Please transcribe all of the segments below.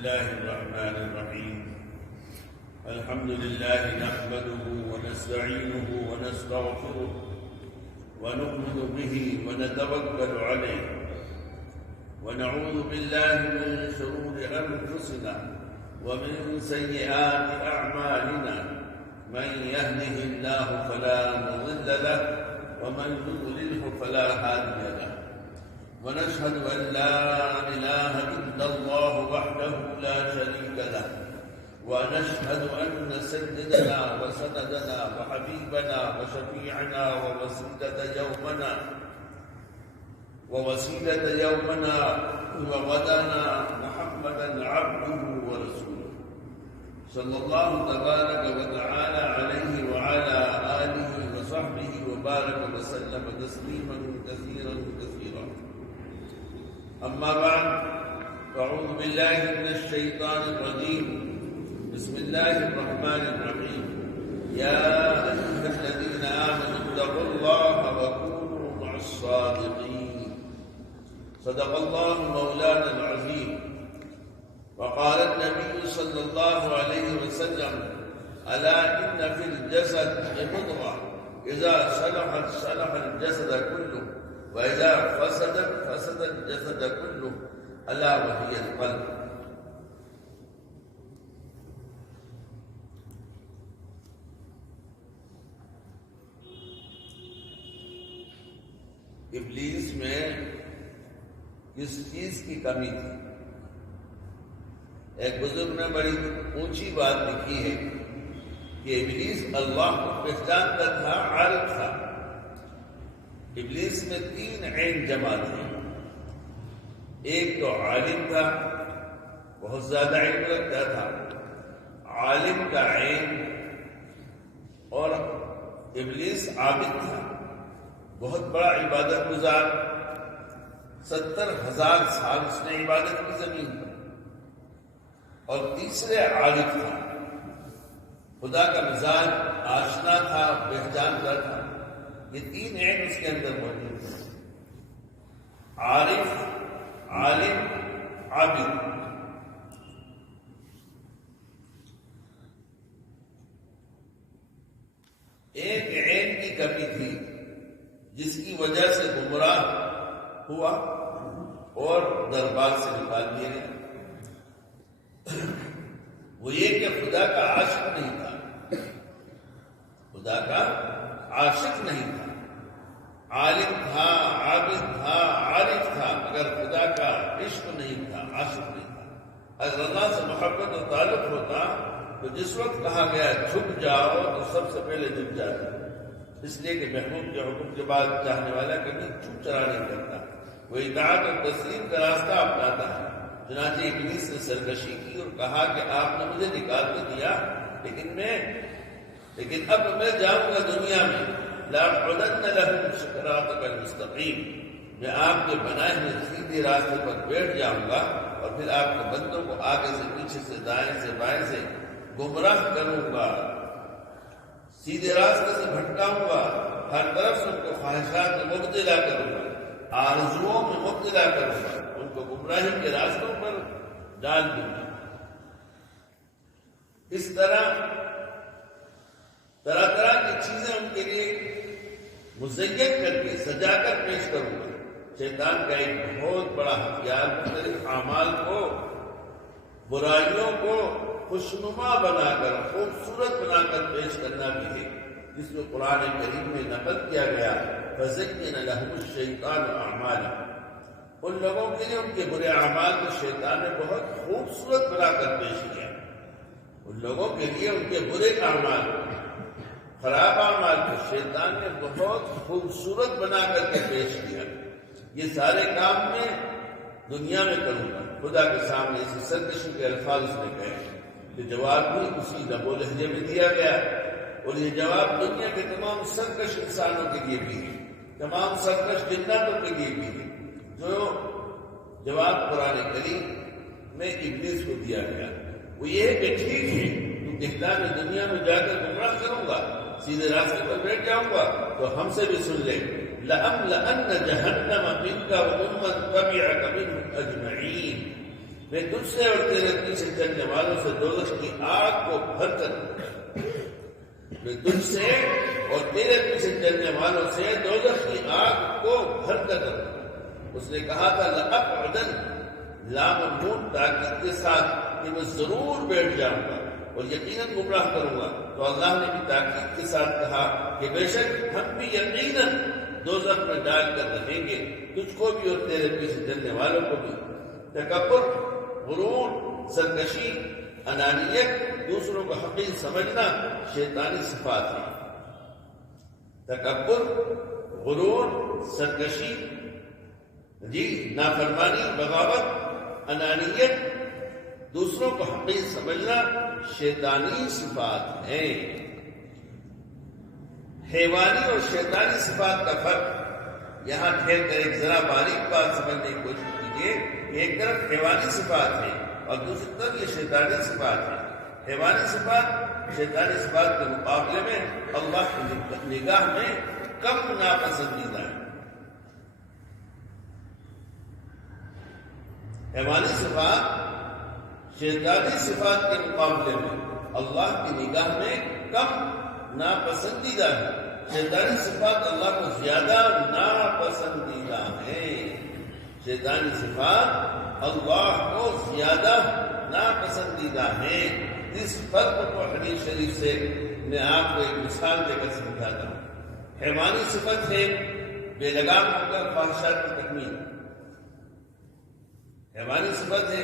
الله الرحمن الرحيم. الحمد لله نحمده ونستعينه ونستغفره ونؤمن به ونتوكل عليه ونعوذ بالله من شرور أنفسنا ومن سيئات أعمالنا. من يهده الله فلا مضل له ومن يضلله فلا هادي له. ونشهد أن لا إله إلا الله وحده لا شريك له. ونشهد أن سيدنا وسندنا وحبيبنا وشفيعنا ووسيلة يومنا وغدنا محمدا عبده ورسوله صلى الله تبارك وتعالى عليه وعلى آله وصحبه وبارك وسلم تسليما كثيرا كثيرا. أما بعد، فأعوذ بالله من الشيطان الرجيم. بسم الله الرحمن الرحيم. يا أيها الذين آمنوا اتقوا الله وكونوا مع الصادقين. صدق الله مولانا العظيم. وقال النبي صلى الله عليه وسلم: ألا إن في الجسد مضغة إذا صلحت صلح الجسد كله وإذا فسدت فسد الجسد كله ألا وهي القلب. ابلیس میں کس چیز کی کمی تھی؟ ایک بزرگ نے بڑی اونچی بات لکھی ہے کہ ابلیس اللہ کو پہچانتا تھا، عارف تھا. ابلیس میں 3 عین جمع تھے. ایک تو عالم تھا، بہت زیادہ علم رکھتا تھا، عالم کا عین. اور ابلیس عابد تھا، بہت بڑا عبادت گزار. 70,000 سال اس نے عبادت کی زمین پر. اور تیسرے عارف تھا، خدا کا مزاج آشنا تھا، پہچانتا تھا. یہ 3 عین اس کے اندر موجود ہیں: عارف، عالم، عابد. ایک عین کی کمی تھی جس کی وجہ سے گمراہ ہوا اور دربار سے نکال دیا گیا. وہ یہ کہ خدا کا عاشق نہیں تھا. خدا کا عاشق نہیں تھا. عالم تھا، عابد تھا، عارف تھا، مگر خدا کا عشق نہیں تھا، عاشق نہیں تھا. اگر اللہ سے محبت و تعلق ہوتا تو جس وقت کہا گیا جھک جاؤ تو سب سے پہلے جھک جاتا. اس لیے کہ محبوب کے حکم کے بعد چاہنے والا کبھی چھپ چرا نہیں کرتا، وہ اطاعت اور تسلیم کا راستہ اپناتا ہے. چنانچہ ابلیس نے سرکشی کی اور کہا کہ آپ نے مجھے نکال تو دیا، لیکن اب میں جاؤں گا دنیا میں. لَأَقْعُدَنَّ لَهُمْ صِرَاطَكَ الْمُسْتَقِيمَ. میں آپ کے بنائے ہوئے سیدھے راستے پر بیٹھ جاؤں گا اور پھر آپ کے بندوں کو آگے سے، پیچھے سے، دائیں سے، بائیں سے گمراہ کروں گا، سیدھے راستے سے بھٹکاؤں گا، ہر طرف سے ان کو خواہشات میں مبتلا کروں گا، آرزوؤں میں مبتلا کروں گا، ان کو گمراہی کے راستوں پر ڈال دوں گا. اس طرح طرح کی چیزیں ان کے لیے مزین کر کے، سجا کر پیش کروں گا. شیطان کا ایک بہت بڑا ہتھیار مختلف اعمال کو، برائیوں کو خوشنما بنا کر، خوبصورت بنا کر پیش کرنا بھی ہے، جس میں قرآن کریم میں نقل کیا گیا: فَزَيَّنَ لَهُمُ الشَّيْطَانُ أَعْمَالَهُمْ. ان لوگوں کے لیے ان کے برے اعمال کو شیطان نے بہت خوبصورت بنا کر پیش کیا. ان لوگوں کے لیے ان کے برے اعمال، خراب اعمال کو شیطان نے بہت خوبصورت بنا کر کے پیش کیا. یہ سارے کام میں دنیا میں کروں گا. خدا کے سامنے اسی سرکشی کے الفاظ اس نے کہے کہ جواب بھی اسی لب و لہجے میں دیا گیا. اور یہ جواب دنیا کے تمام سرکش انسانوں کے لیے بھی ہے، تمام سرکش جناتوں کے لیے بھی ہے. جو جواب قرآن کریم میں ابلیس کو دیا گیا وہ یہ ہے کہ ٹھیک ہے، تو کہتا میں دنیا میں جا کر گمراہ کروں گا، سیدھے راستے پر بیٹھ جاؤں گا، تو ہم سے بھی سن لے: لَأَمْلَأَنَّ جَهَنَّمَ مِنْكَ وَمِمَّنْ تَبِعَكَ مِنْهُمْ أَجْمَعِينَ. میں تجھ سے اور تیرے پیچھے چلنے والوں سے دوزخ کی آگ کو بھر کر دوں گا۔ میں تجھ سے اور تیرے پیچھے چلنے والوں سے دوزخ کی آگ کو بھر کر دوں گا۔ اس نے کہا تھا لأقعدن، لام اور نون تاکید کے ساتھ کہ میں ضرور بیٹھ جاؤں گا اور یقیناً گمراہ کروں گا۔ تو اللہ نے بھی تاکید کے ساتھ کہا کہ بے شک ہم بھی یقیناً دوزخ میں ڈال کر رہیں گے، تجھ کو بھی اور تیرے پیچھے چلنے والوں کو بھی۔ تکبر، غرور، سرکشی، انانیت، دوسروں کو حقیر سمجھنا شیطانی صفات ہیں۔ تکبر، غرور، سرکشی، نافرمانی، بغاوت، انانیت، دوسروں کو حقیر سمجھنا شیطانی صفات ہیں۔ حیوانی اور شیطانی صفات کا فرق یہاں ٹھہر کر ایک ذرا باریک بات سمجھنے کی کوشش کیجیے کہ ایک طرف حیوانی صفات ہیں اور دوسری طرف یہ شیطانی صفات ہیں۔ حیوانی صفات شیطانی صفات کے مقابلے میں اللہ کی نگاہ میں کم ناپسندیدہ ہیں۔ حیوانی صفات شیطانی صفات کے مقابلے میں اللہ کی نگاہ میں کم ناپسندیدہ ہے۔ شیطانی صفات اللہ کو زیادہ ناپسندیدہ ہیں۔ شیطانی صفات اللہ کو زیادہ ناپسندیدہ ہیں۔ اس فرق کو حدیث شریف سے میں آپ کو ایک مثال دے کر سمجھاتا ہوں۔ حیوانی صفت ہے بے لگام ہو کر خواہشات کی تکمیل۔ حیوانی صفت ہے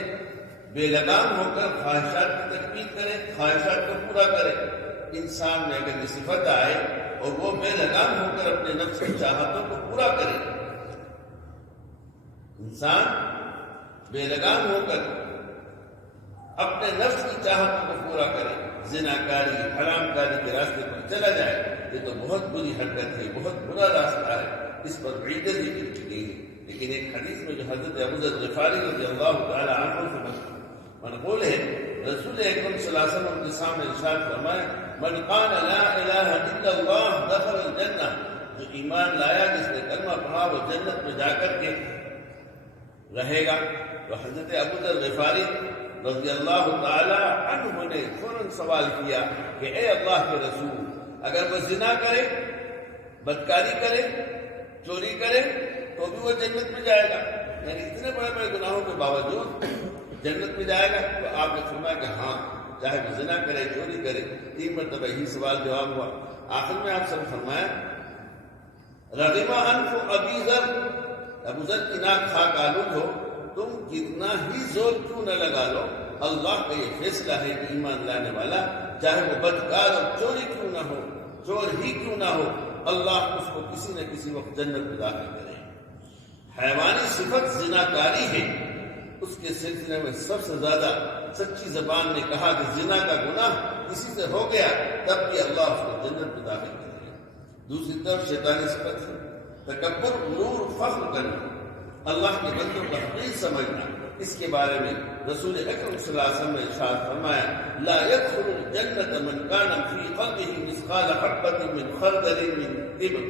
بے لگام ہو کر خواہشات کی تکمیل کرے، خواہشات کو پورا کرے۔ انسان میں اگر یہ صفت آئے اور وہ بے لگام ہو کر اپنے نفس کی چاہتوں کو پورا کرے، انسان بے لگام ہو کر اپنے نفس کی چاہتوں کو پورا کرے، زناکاری، حرام کاری کے راستے پر چلا جائے، یہ تو بہت بری حرکت ہے، بہت برا راستہ ہے، اس پر وعیدیں ذکر کی گئی ہے۔ لیکن ایک حدیث میں جو حضرت ابو ذر غفاری رضی اللہ تعالی عنہ سے منقول ہے، رسول اکرم صلی اللہ علیہ وسلم کے سامنے ارشاد فرمائے من قال لا الہ الا اللہ دخل الجنہ، جو ایمان لایا، جس نے کلمہ پڑھا، وہ جنت میں جا کر کے رہے گا۔ تو حضرت ابو ذر غفاری رضی اللہ تعالی عنہ نے فوراً سوال کیا کہ اے اللہ کے رسول، اگر وہ زنا کرے، بدکاری کرے، چوری کرے تو بھی وہ جنت میں جائے گا؟ یعنی اتنے بڑے بڑے گناہوں کے باوجود جنت میں جائے گا؟ تو آپ نے فرمایا کہ ہاں، چاہے وہ زنا کرے، چوری کرے۔ 3 مرتبہ ہی سوال جواب ہوا۔ آخر میں آپ سب فرمایا رغم انف ابی ذر، ابو ذر کی ناک خاک آلود ہو، تم کتنا ہی زور کیوں نہ لگا لو، اللہ کا یہ فیصلہ ہے کہ ایمان لانے والا چاہے وہ بدکار اور چوری کیوں نہ ہو، چور ہی کیوں نہ ہو، اللہ اس کو کسی نہ کسی وقت جنت میں داخل کرے۔ حیوانی صفت زناکاری ہے، اس کے سلسلے میں سب سے زیادہ سچی زبان نے کہا کہ زنا کا گناہ کسی سے ہو گیا تب بھی اللہ اس کو جنت میں داخل کرے گا۔ دوسری طرف شیطانی صفت ہے تکبر، غرور، فخر کرنا، اللہ کے بندوں کا حقیر سمجھنا۔ اس کے بارے میں رسول اکرم صلی اللہ علیہ وسلم نے ارشاد فرمایا لا يدخل الجنة من كان في قلبه مثقال حبة من خردل من کبر،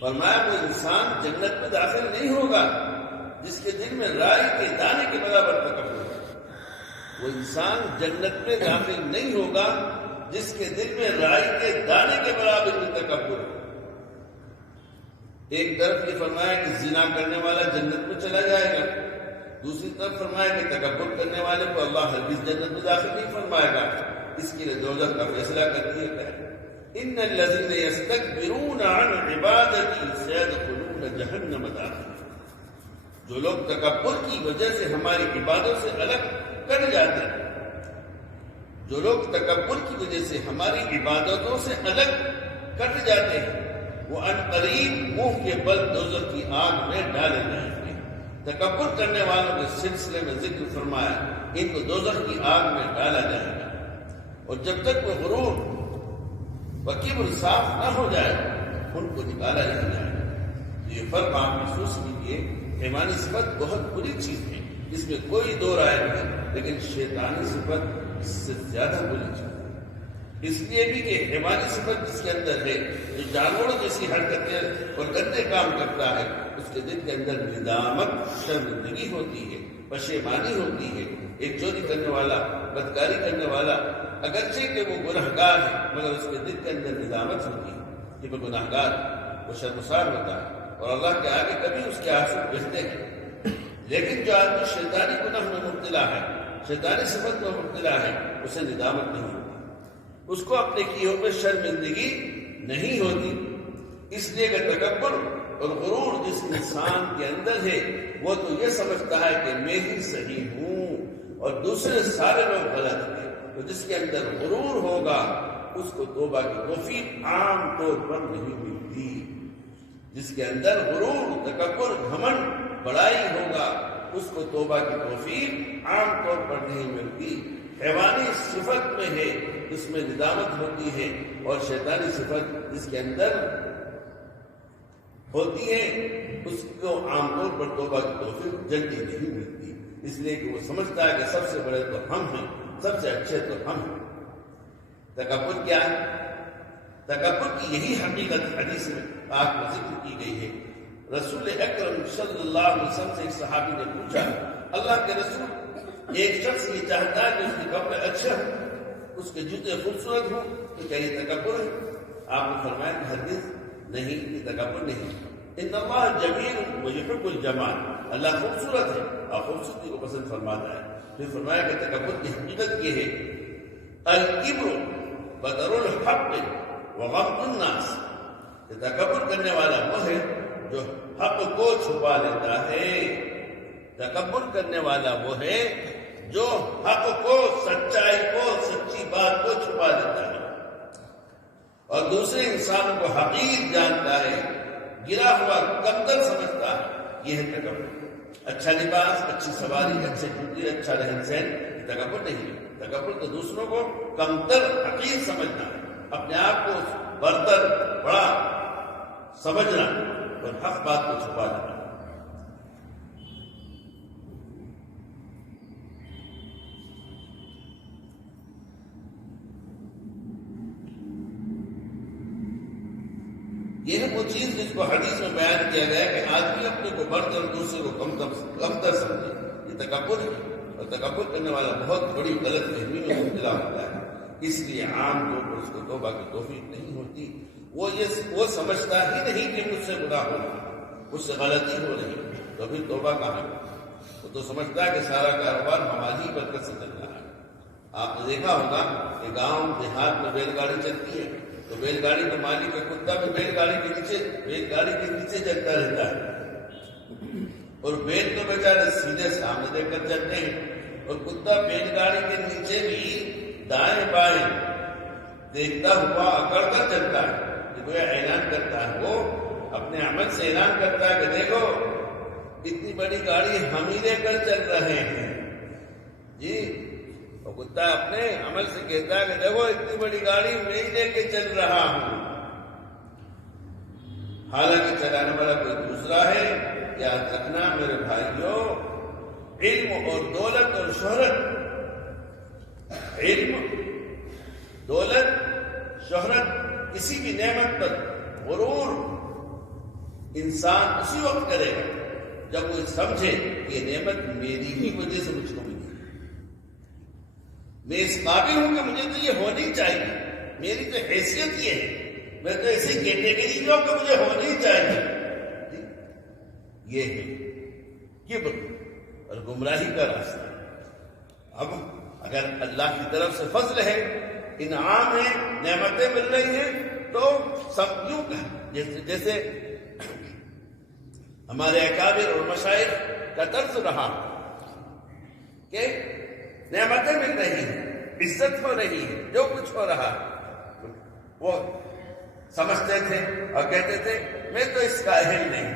فرمایا وہ انسان جنت میں داخل نہیں ہوگا جس کے دل میں رائی کے دانے کے برابر تکبر ہے۔ وہ انسان جنت میں داخل نہیں ہوگا جس کے دل میں رائی کے دانے کے برابر بھی تکبر ہے۔ ایک طرف یہ فرمایا کہ زنا کرنے والا جنت میں چلا جائے گا، دوسری طرف فرمایا کہ تکبر کرنے والے کو اللہ ہرگز جنت میں داخل نہیں فرمائے گا۔ اس کے لیے دوزخ کا فیصلہ کر دیا گیا ہے ان الذين يستكبرون عن عبادتي سيدخلون جہنم داخل، جو لوگ تکبر کی وجہ سے ہماری عبادت سے الگ کٹ جاتے ہیں، جو لوگ تکبر کی وجہ سے ہماری عبادتوں سے الگ کٹ جاتے ہیں، وہ عنقریب منہ کے بل دوزخ کی آگ میں ڈالے جائیں گے۔ تکبر کرنے والوں کے سلسلے میں ذکر فرمایا ان کو دوزخ کی آگ میں ڈالا جائے گا، اور جب تک وہ غرور و کبر صاف نہ ہو جائے ان کو نکالا نہیں جائے گا۔ یہ فرق آپ محسوس کیجیے، حیوانی صفت بہت بری چیز ہے، اس میں کوئی دو رائے نہیں، لیکن شیطانی صفت اس سے زیادہ بری چیز ہے۔ اس لیے بھی کہ حیوانی صفت جس کے اندر ہے، جو جانوروں جیسی حرکتیں اور گندے کام کرتا ہے، اس کے دل کے اندر ندامت، شرمندگی ہوتی ہے، پشیمانی ہوتی ہے. ایک چوری کرنے والا، بدکاری کرنے والا، اگرچہ کہ وہ گناہگار ہے مگر اس کے دل کے اندر ندامت ہوتی ہے کہ میں گناہگار، وہ شرمسار ہوتا ہے اور اللہ کے آگے کبھی اس کے آنسو بہتے ہیں. لیکن جو آدمی شیطانی گناہ میں مبتلا ہے، شیطانی صفت میں مبتلا ہے، اسے ندامت نہیں ہوتی، اس کو اپنے کیوں پہ شرمندگی نہیں ہوتی. اس لیے کہ تکبر اور غرور جس انسان کے اندر ہے وہ تو یہ سمجھتا ہے کہ میں ہی صحیح ہوں اور دوسرے سارے لوگ غلط ہیں. تو جس کے اندر غرور ہوگا اس کو توبہ کی توفیق عام طور پر نہیں ملتی. جس کے اندر غرور، تکبر، گھمنڈ، بڑائی ہوگا اس کو توبہ کی توفیق عام طور پر نہیں ملتی. حیوانی صفت میں ہے اس میں ندامت ہوتی ہے، اور شیطانی صفت جس کے اندر ہوتی ہے اس کو عام طور پر توبہ کی توفیق جلدی نہیں ملتی. اس لیے کہ وہ سمجھتا ہے کہ سب سے بڑے تو ہم ہیں، سب سے اچھے تو ہم ہیں. تکبر کیا ہے؟ تکبر کی یہی حقیقت حدیث میں پاک میں ذکر کی گئی ہے. رسول اکرم صلی اللہ علیہ وسلم سے ایک صحابی نے پوچھا، اللہ کے رسول، ایک شخص یہ چاہتا ہے کہ اس کے کپڑے اچھے ہوں، اس کے جوتے خوبصورت ہوں، تو کیا یہ تکبر ہے؟ آپ نے فرمایا کہ ہرگز نہیں، یہ تکبر نہیں. ان اللہ جمیل ویحب الجمال، اللہ خوبصورت ہے اور خوبصورتی کو پسند فرماتا ہے. پھر فرمایا کہ تکبر کی حقیقت یہ ہے، الکبر بطر الحق وغمط الناس، کہ تکبر کرنے والا وہ ہے جو حق کو چھپا لیتا ہے. تکبر کرنے والا وہ ہے جو حق کو، سچائی کو، سچی بات کو چھپا لیتا ہے اور دوسرے انسانوں کو حقیر جانتا ہے، گرا ہوا کمتر سمجھتا ہے. یہ ہے تکبر. اچھا لباس، اچھی سواری، اچھے جوتے، اچھا رہن سہن، یہ تکبر نہیں ہے. تکبر تو دوسروں کو کمتر، حقیر سمجھنا ہے، اپنے آپ کو برتر، بڑا سمجھنا اور حق بات کو چھپا دینا. یہ ہے وہ چیز جس کو حدیث میں بیان کیا گیا کہ آدمی اپنے کو برتر اور دوسرے کو کمتر سمجھے. یہ تکبر ہے اور تکبر کرنے والا بہت بڑی غلط فہمی میں مبتلا ہوتا ہے. اس لیے عام طور پر اس کو توبہ کی توفیق نہیں ہوتی. وہ سمجھتا ہی نہیں کہ مجھ سے گناہ ہو رہا، مجھ سے غلطی ہو رہی، تو پھر توبہ کہاں؟ وہ تو سمجھتا ہے کہ سارا کاروبار ہماری برکت سے چل رہا ہے. آپ نے دیکھا ہوگا کہ گاؤں دیہات میں بیل گاڑی چلتی ہے تو بیل گاڑی کے مالک کا کتا بھی بیل گاڑی کے نیچے چلتا رہتا ہے، اور بیل تو بیچارے سیدھے سامنے دیکھ کر چلتے ہیں، اور کتا بیل گاڑی کے نیچے بھی دائیں بائیں دیکھتا ہوا اکڑ کر چلتا ہے. وہ اعلان کرتا ہے، وہ اپنے عمل سے اعلان کرتا ہے کہ دیکھو اتنی بڑی گاڑی ہم ہی لے کر چل رہے ہیں. جی، وہ کتا اپنے عمل سے کہتا ہے کہ دیکھو اتنی بڑی گاڑی میں ہی لے کے چل رہا ہوں، حالانکہ چلانے والا کوئی دوسرا ہے. یاد رکھنا میرے بھائیوں، علم اور دولت اور شہرت، علم، دولت، شہرت، کسی بھی نعمت پر غرور انسان اسی وقت کرے گا جب وہ سمجھے کہ یہ نعمت میری ہی وجہ سے مجھ کو ملی، میں اس قابل ہوں کہ مجھے تو یہ ہونی چاہیے، میری تو حیثیت یہ ہے، میں تو ایسی کیٹیگری کی ہوں کہ مجھے ہونی چاہیے. یہ ہے کبر اور گمراہی کا راستہ. اب اگر اللہ کی طرف سے فضل ہے، انعام ہے، نعمتیں مل رہی ہیں، تو سب کیوں جیسے ہمارے اکابر اور مشائخ کا طرز رہا کہ نعمتیں مل رہی ہیں، عزت ہو رہی ہے، جو کچھ ہو رہا وہ سمجھتے تھے اور کہتے تھے میں تو اس کا اہل نہیں،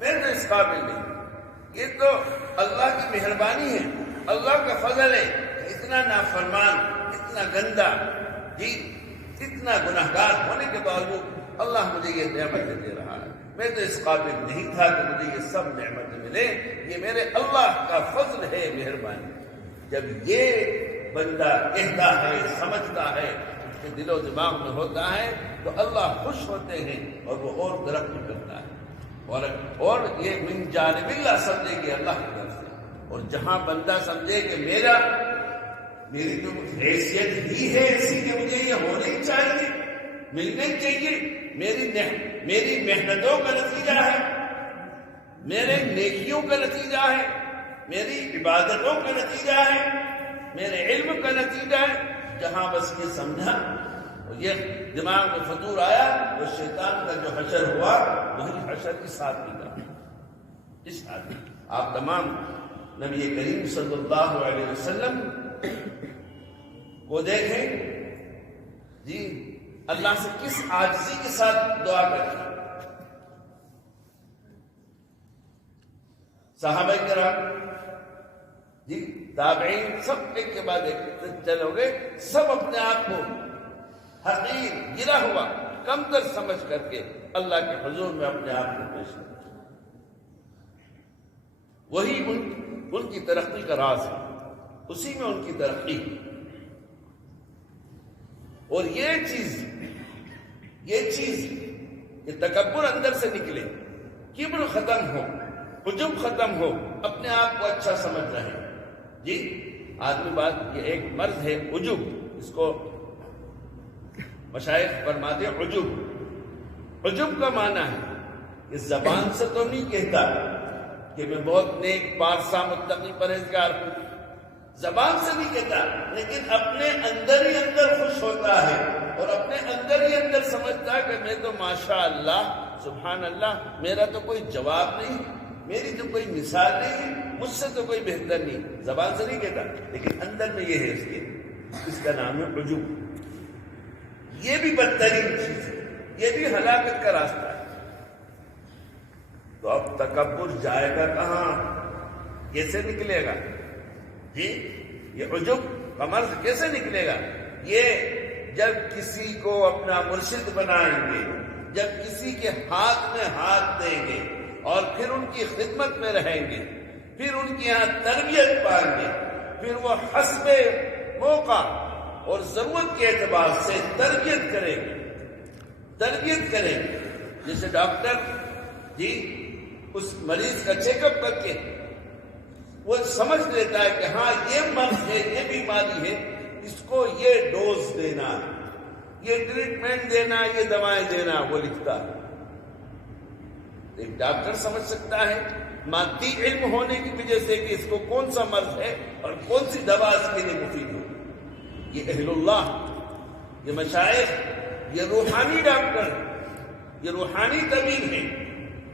میں تو اس قابل نہیں. یہ تو اللہ کی مہربانی ہے، اللہ کا فضل ہے. اتنا نافرمان، اتنا گندا، جی اتنا گناہگار ہونے کے باوجود اللہ مجھے یہ نعمتیں دے رہا ہے. میں تو اس قابل نہیں تھا کہ مجھے یہ سب نعمتیں ملے، یہ میرے اللہ کا فضل ہے، مہربانی. جب یہ بندہ کہتا ہے، سمجھتا ہے، اس کے دل و دماغ میں ہوتا ہے، تو اللہ خوش ہوتے ہیں اور وہ اور ترقی کرتا ہے. اور یہ من جانب اللہ سمجھے گی اللہ کی طرف سے. اور جہاں بندہ سمجھے کہ میری تو حیثیت ہی ہے ایسی کہ مجھے یہ ہونی چاہیے، ملنے چاہیے، میری محنتوں کا نتیجہ ہے، میرے نیکیوں کا نتیجہ ہے، میری عبادتوں کا نتیجہ ہے، میرے علم کا نتیجہ ہے، جہاں بس یہ سمجھا اور یہ دماغ میں فطور آیا، وہ شیطان کا جو حشر ہوا وہی حشر اس آدمی کا، اس آدمی۔ آپ تمام نبی کریم صلی اللہ علیہ وسلم کو دیکھیں جی، اللہ سے کس عاجزی کے ساتھ دعا کریں۔ صحابہ کرام جی، تابعین، سب ایک کے بعد ایک چلو گے، سب اپنے آپ کو حقیر، گرا ہوا، کمتر سمجھ کر کے اللہ کے حضور میں اپنے آپ کو پیش کرتے، وہی ان کی ترقی کا راز ہے، اسی میں ان کی ترقی۔ اور یہ چیز کہ تکبر اندر سے نکلے، کبر ختم ہو، عجب ختم ہو، اپنے آپ کو اچھا سمجھ رہے جی۔ آدمی بات یہ ایک مرض ہے عجب، اس کو مشائخ فرماتے ہیں عجب کا معنی ہے کہ زبان سے تو نہیں کہتا کہ میں بہت نیک، پارسا، متقی، پرہیزگار ہوں، زبان سے نہیں کہتا، لیکن اپنے اندر ہی اندر خوش ہوتا ہے اور اپنے اندر ہی اندر سمجھتا ہے کہ میں تو ماشاء اللہ، سبحان اللہ، میرا تو کوئی جواب نہیں، میری تو کوئی مثال نہیں، مجھ سے تو کوئی بہتر نہیں۔ زبان سے نہیں کہتا، لیکن اندر میں یہ ہے، اس کا نام ہے عجب۔ یہ بھی بدترین چیز ہے، یہ بھی ہلاکت کا راستہ ہے۔ تو اب تکبر جائے گا کہاں، کیسے نکلے گا جی؟ یہ عجب کا مرض کیسے نکلے گا؟ یہ جب کسی کو اپنا مرشد بنائیں گے، جب کسی کے ہاتھ میں ہاتھ دیں گے اور پھر ان کی خدمت میں رہیں گے، پھر ان کے یہاں تربیت پائیں گے، پھر وہ حسب موقع اور ضرورت کے اعتبار سے تربیت کریں گے۔ جیسے ڈاکٹر جی اس مریض کا چیک اپ کر کے وہ سمجھ لیتا ہے کہ ہاں یہ مرض ہے، یہ بیماری ہے، اس کو یہ ڈوز دینا، یہ ٹریٹمنٹ دینا، یہ دوائیں دینا، وہ لکھتا ہے۔ ایک ڈاکٹر سمجھ سکتا ہے مادی علم ہونے کی وجہ سے کہ اس کو کون سا مرض ہے اور کون سی دوا اس کے لیے مفید ہو۔ یہ اہل اللہ، یہ مشائخ، یہ روحانی ڈاکٹر، یہ روحانی طبیب ہیں۔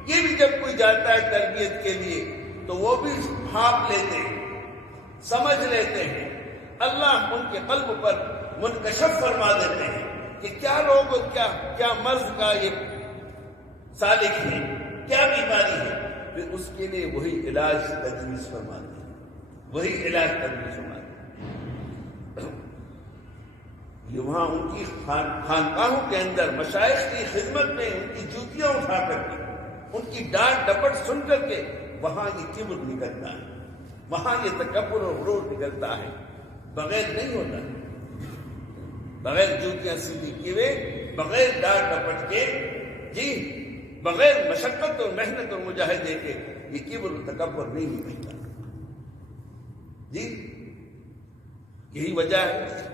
یہ بھی جب کوئی جاتا ہے تربیت کے لیے تو وہ بھی بھاپ لیتے ہیں، سمجھ لیتے ہیں، اللہ ان کے قلب پر منکشف فرما دیتے ہیں کہ کیا روگ اور کیا مرض کا یہ سالک ہے، کیا بیماری ہے، پھر اس کے لیے وہی علاج تجویز فرماتے ہیں، وہی علاج تجویز فرماتے ہیں۔ یہ وہاں ان کی خانقاہوں کے اندر مشائخ کی خدمت میں ان کی جوتیاں اٹھا کر کے، ان کی ڈانٹ ڈپٹ سن کر کے وہاں یہ کبر نکلتا ہے، وہاں یہ تکبر اور غرور نکلتا ہے، بغیر نہیں ہوتا، بغیر جوتیاں سیدھی کیے، بغیر ڈانٹ ڈپٹ کے جی، بغیر مشقت اور محنت اور مجاہدے کے یہ کبر اور تکبر نہیں نکلتا جی۔ یہی وجہ ہے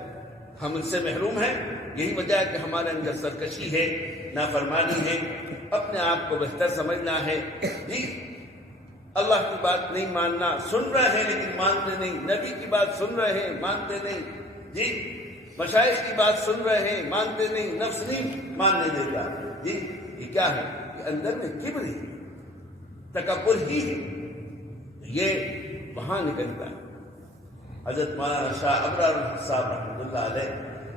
ہم ان سے محروم ہیں، یہی وجہ ہے کہ ہمارے اندر سرکشی ہے، نافرمانی ہے، اپنے آپ کو بہتر سمجھنا ہے جی، اللہ کی بات نہیں ماننا، سن رہے ہیں لیکن مانتے نہیں، نبی کی بات سن رہے ہیں مانتے نہیں جی، مشائخ کی بات سن رہے ہیں مانتے نہیں، نفس نہیں ماننے دیتا جی۔ یہ کیا ہے؟ یہ اندر میں کبر ہے، تکبر ہی ہے، یہ وہاں نکلتا ہے۔ حضرت مولانا شاہ ابرار صاحب رحمۃ اللہ علیہ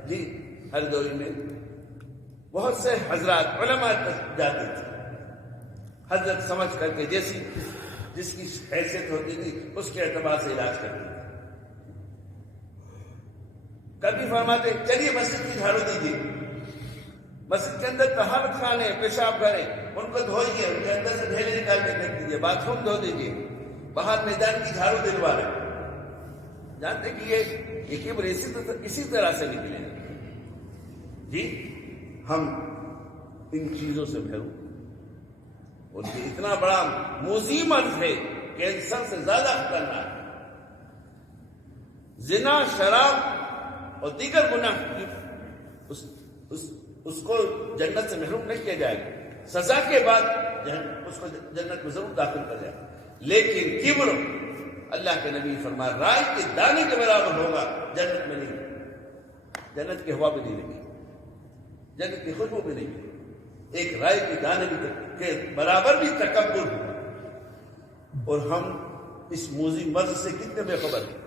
جی ہردوئی میں بہت سے حضرات علماء تک جاتے تھے، حضرت سمجھ کر کے جس کی حیثیت ہوتی تھی اس کے اعتبار سے علاج کرتے تھے۔ کبھی فرماتے چلیے مسجد کی جھاڑو دیجیے، مسجد کے اندر طہارت خانے، پیشاب گھر ان کو دھوئیے، ان کے اندر سے ڈھیلے نکال کے پھینک دیجیے، باتھ روم دھو دیجیے، باہر میدان کی جھاڑو دلوا رہے۔ جانتے کہ یہ کبر اسی طرح سے نکلے جی۔ ہم ان چیزوں سے محروم، اور یہ اتنا بڑا موذی مرض ہے کہ انسان سے زیادہ خطرناک ہے۔ زنا، شراب اور دیگر گناہ اس کو جنت سے محروم نہیں کیا جائے گا، سزا کے بعد اس کو جنت میں ضرور داخل کر جائے گا، لیکن کبر اللہ کے نبی فرمایا رائی کے دانے کے برابر ہوگا، جنت میں نہیں، جنت کی ہوا بھی نہیں لگی، جنت کی خوشبو بھی نہیں لگی، ایک رائی کے دانے کے برابر بھی تکبر ہوگا۔ اور ہم اس موذی مرض سے کتنے بے خبر ہیں؟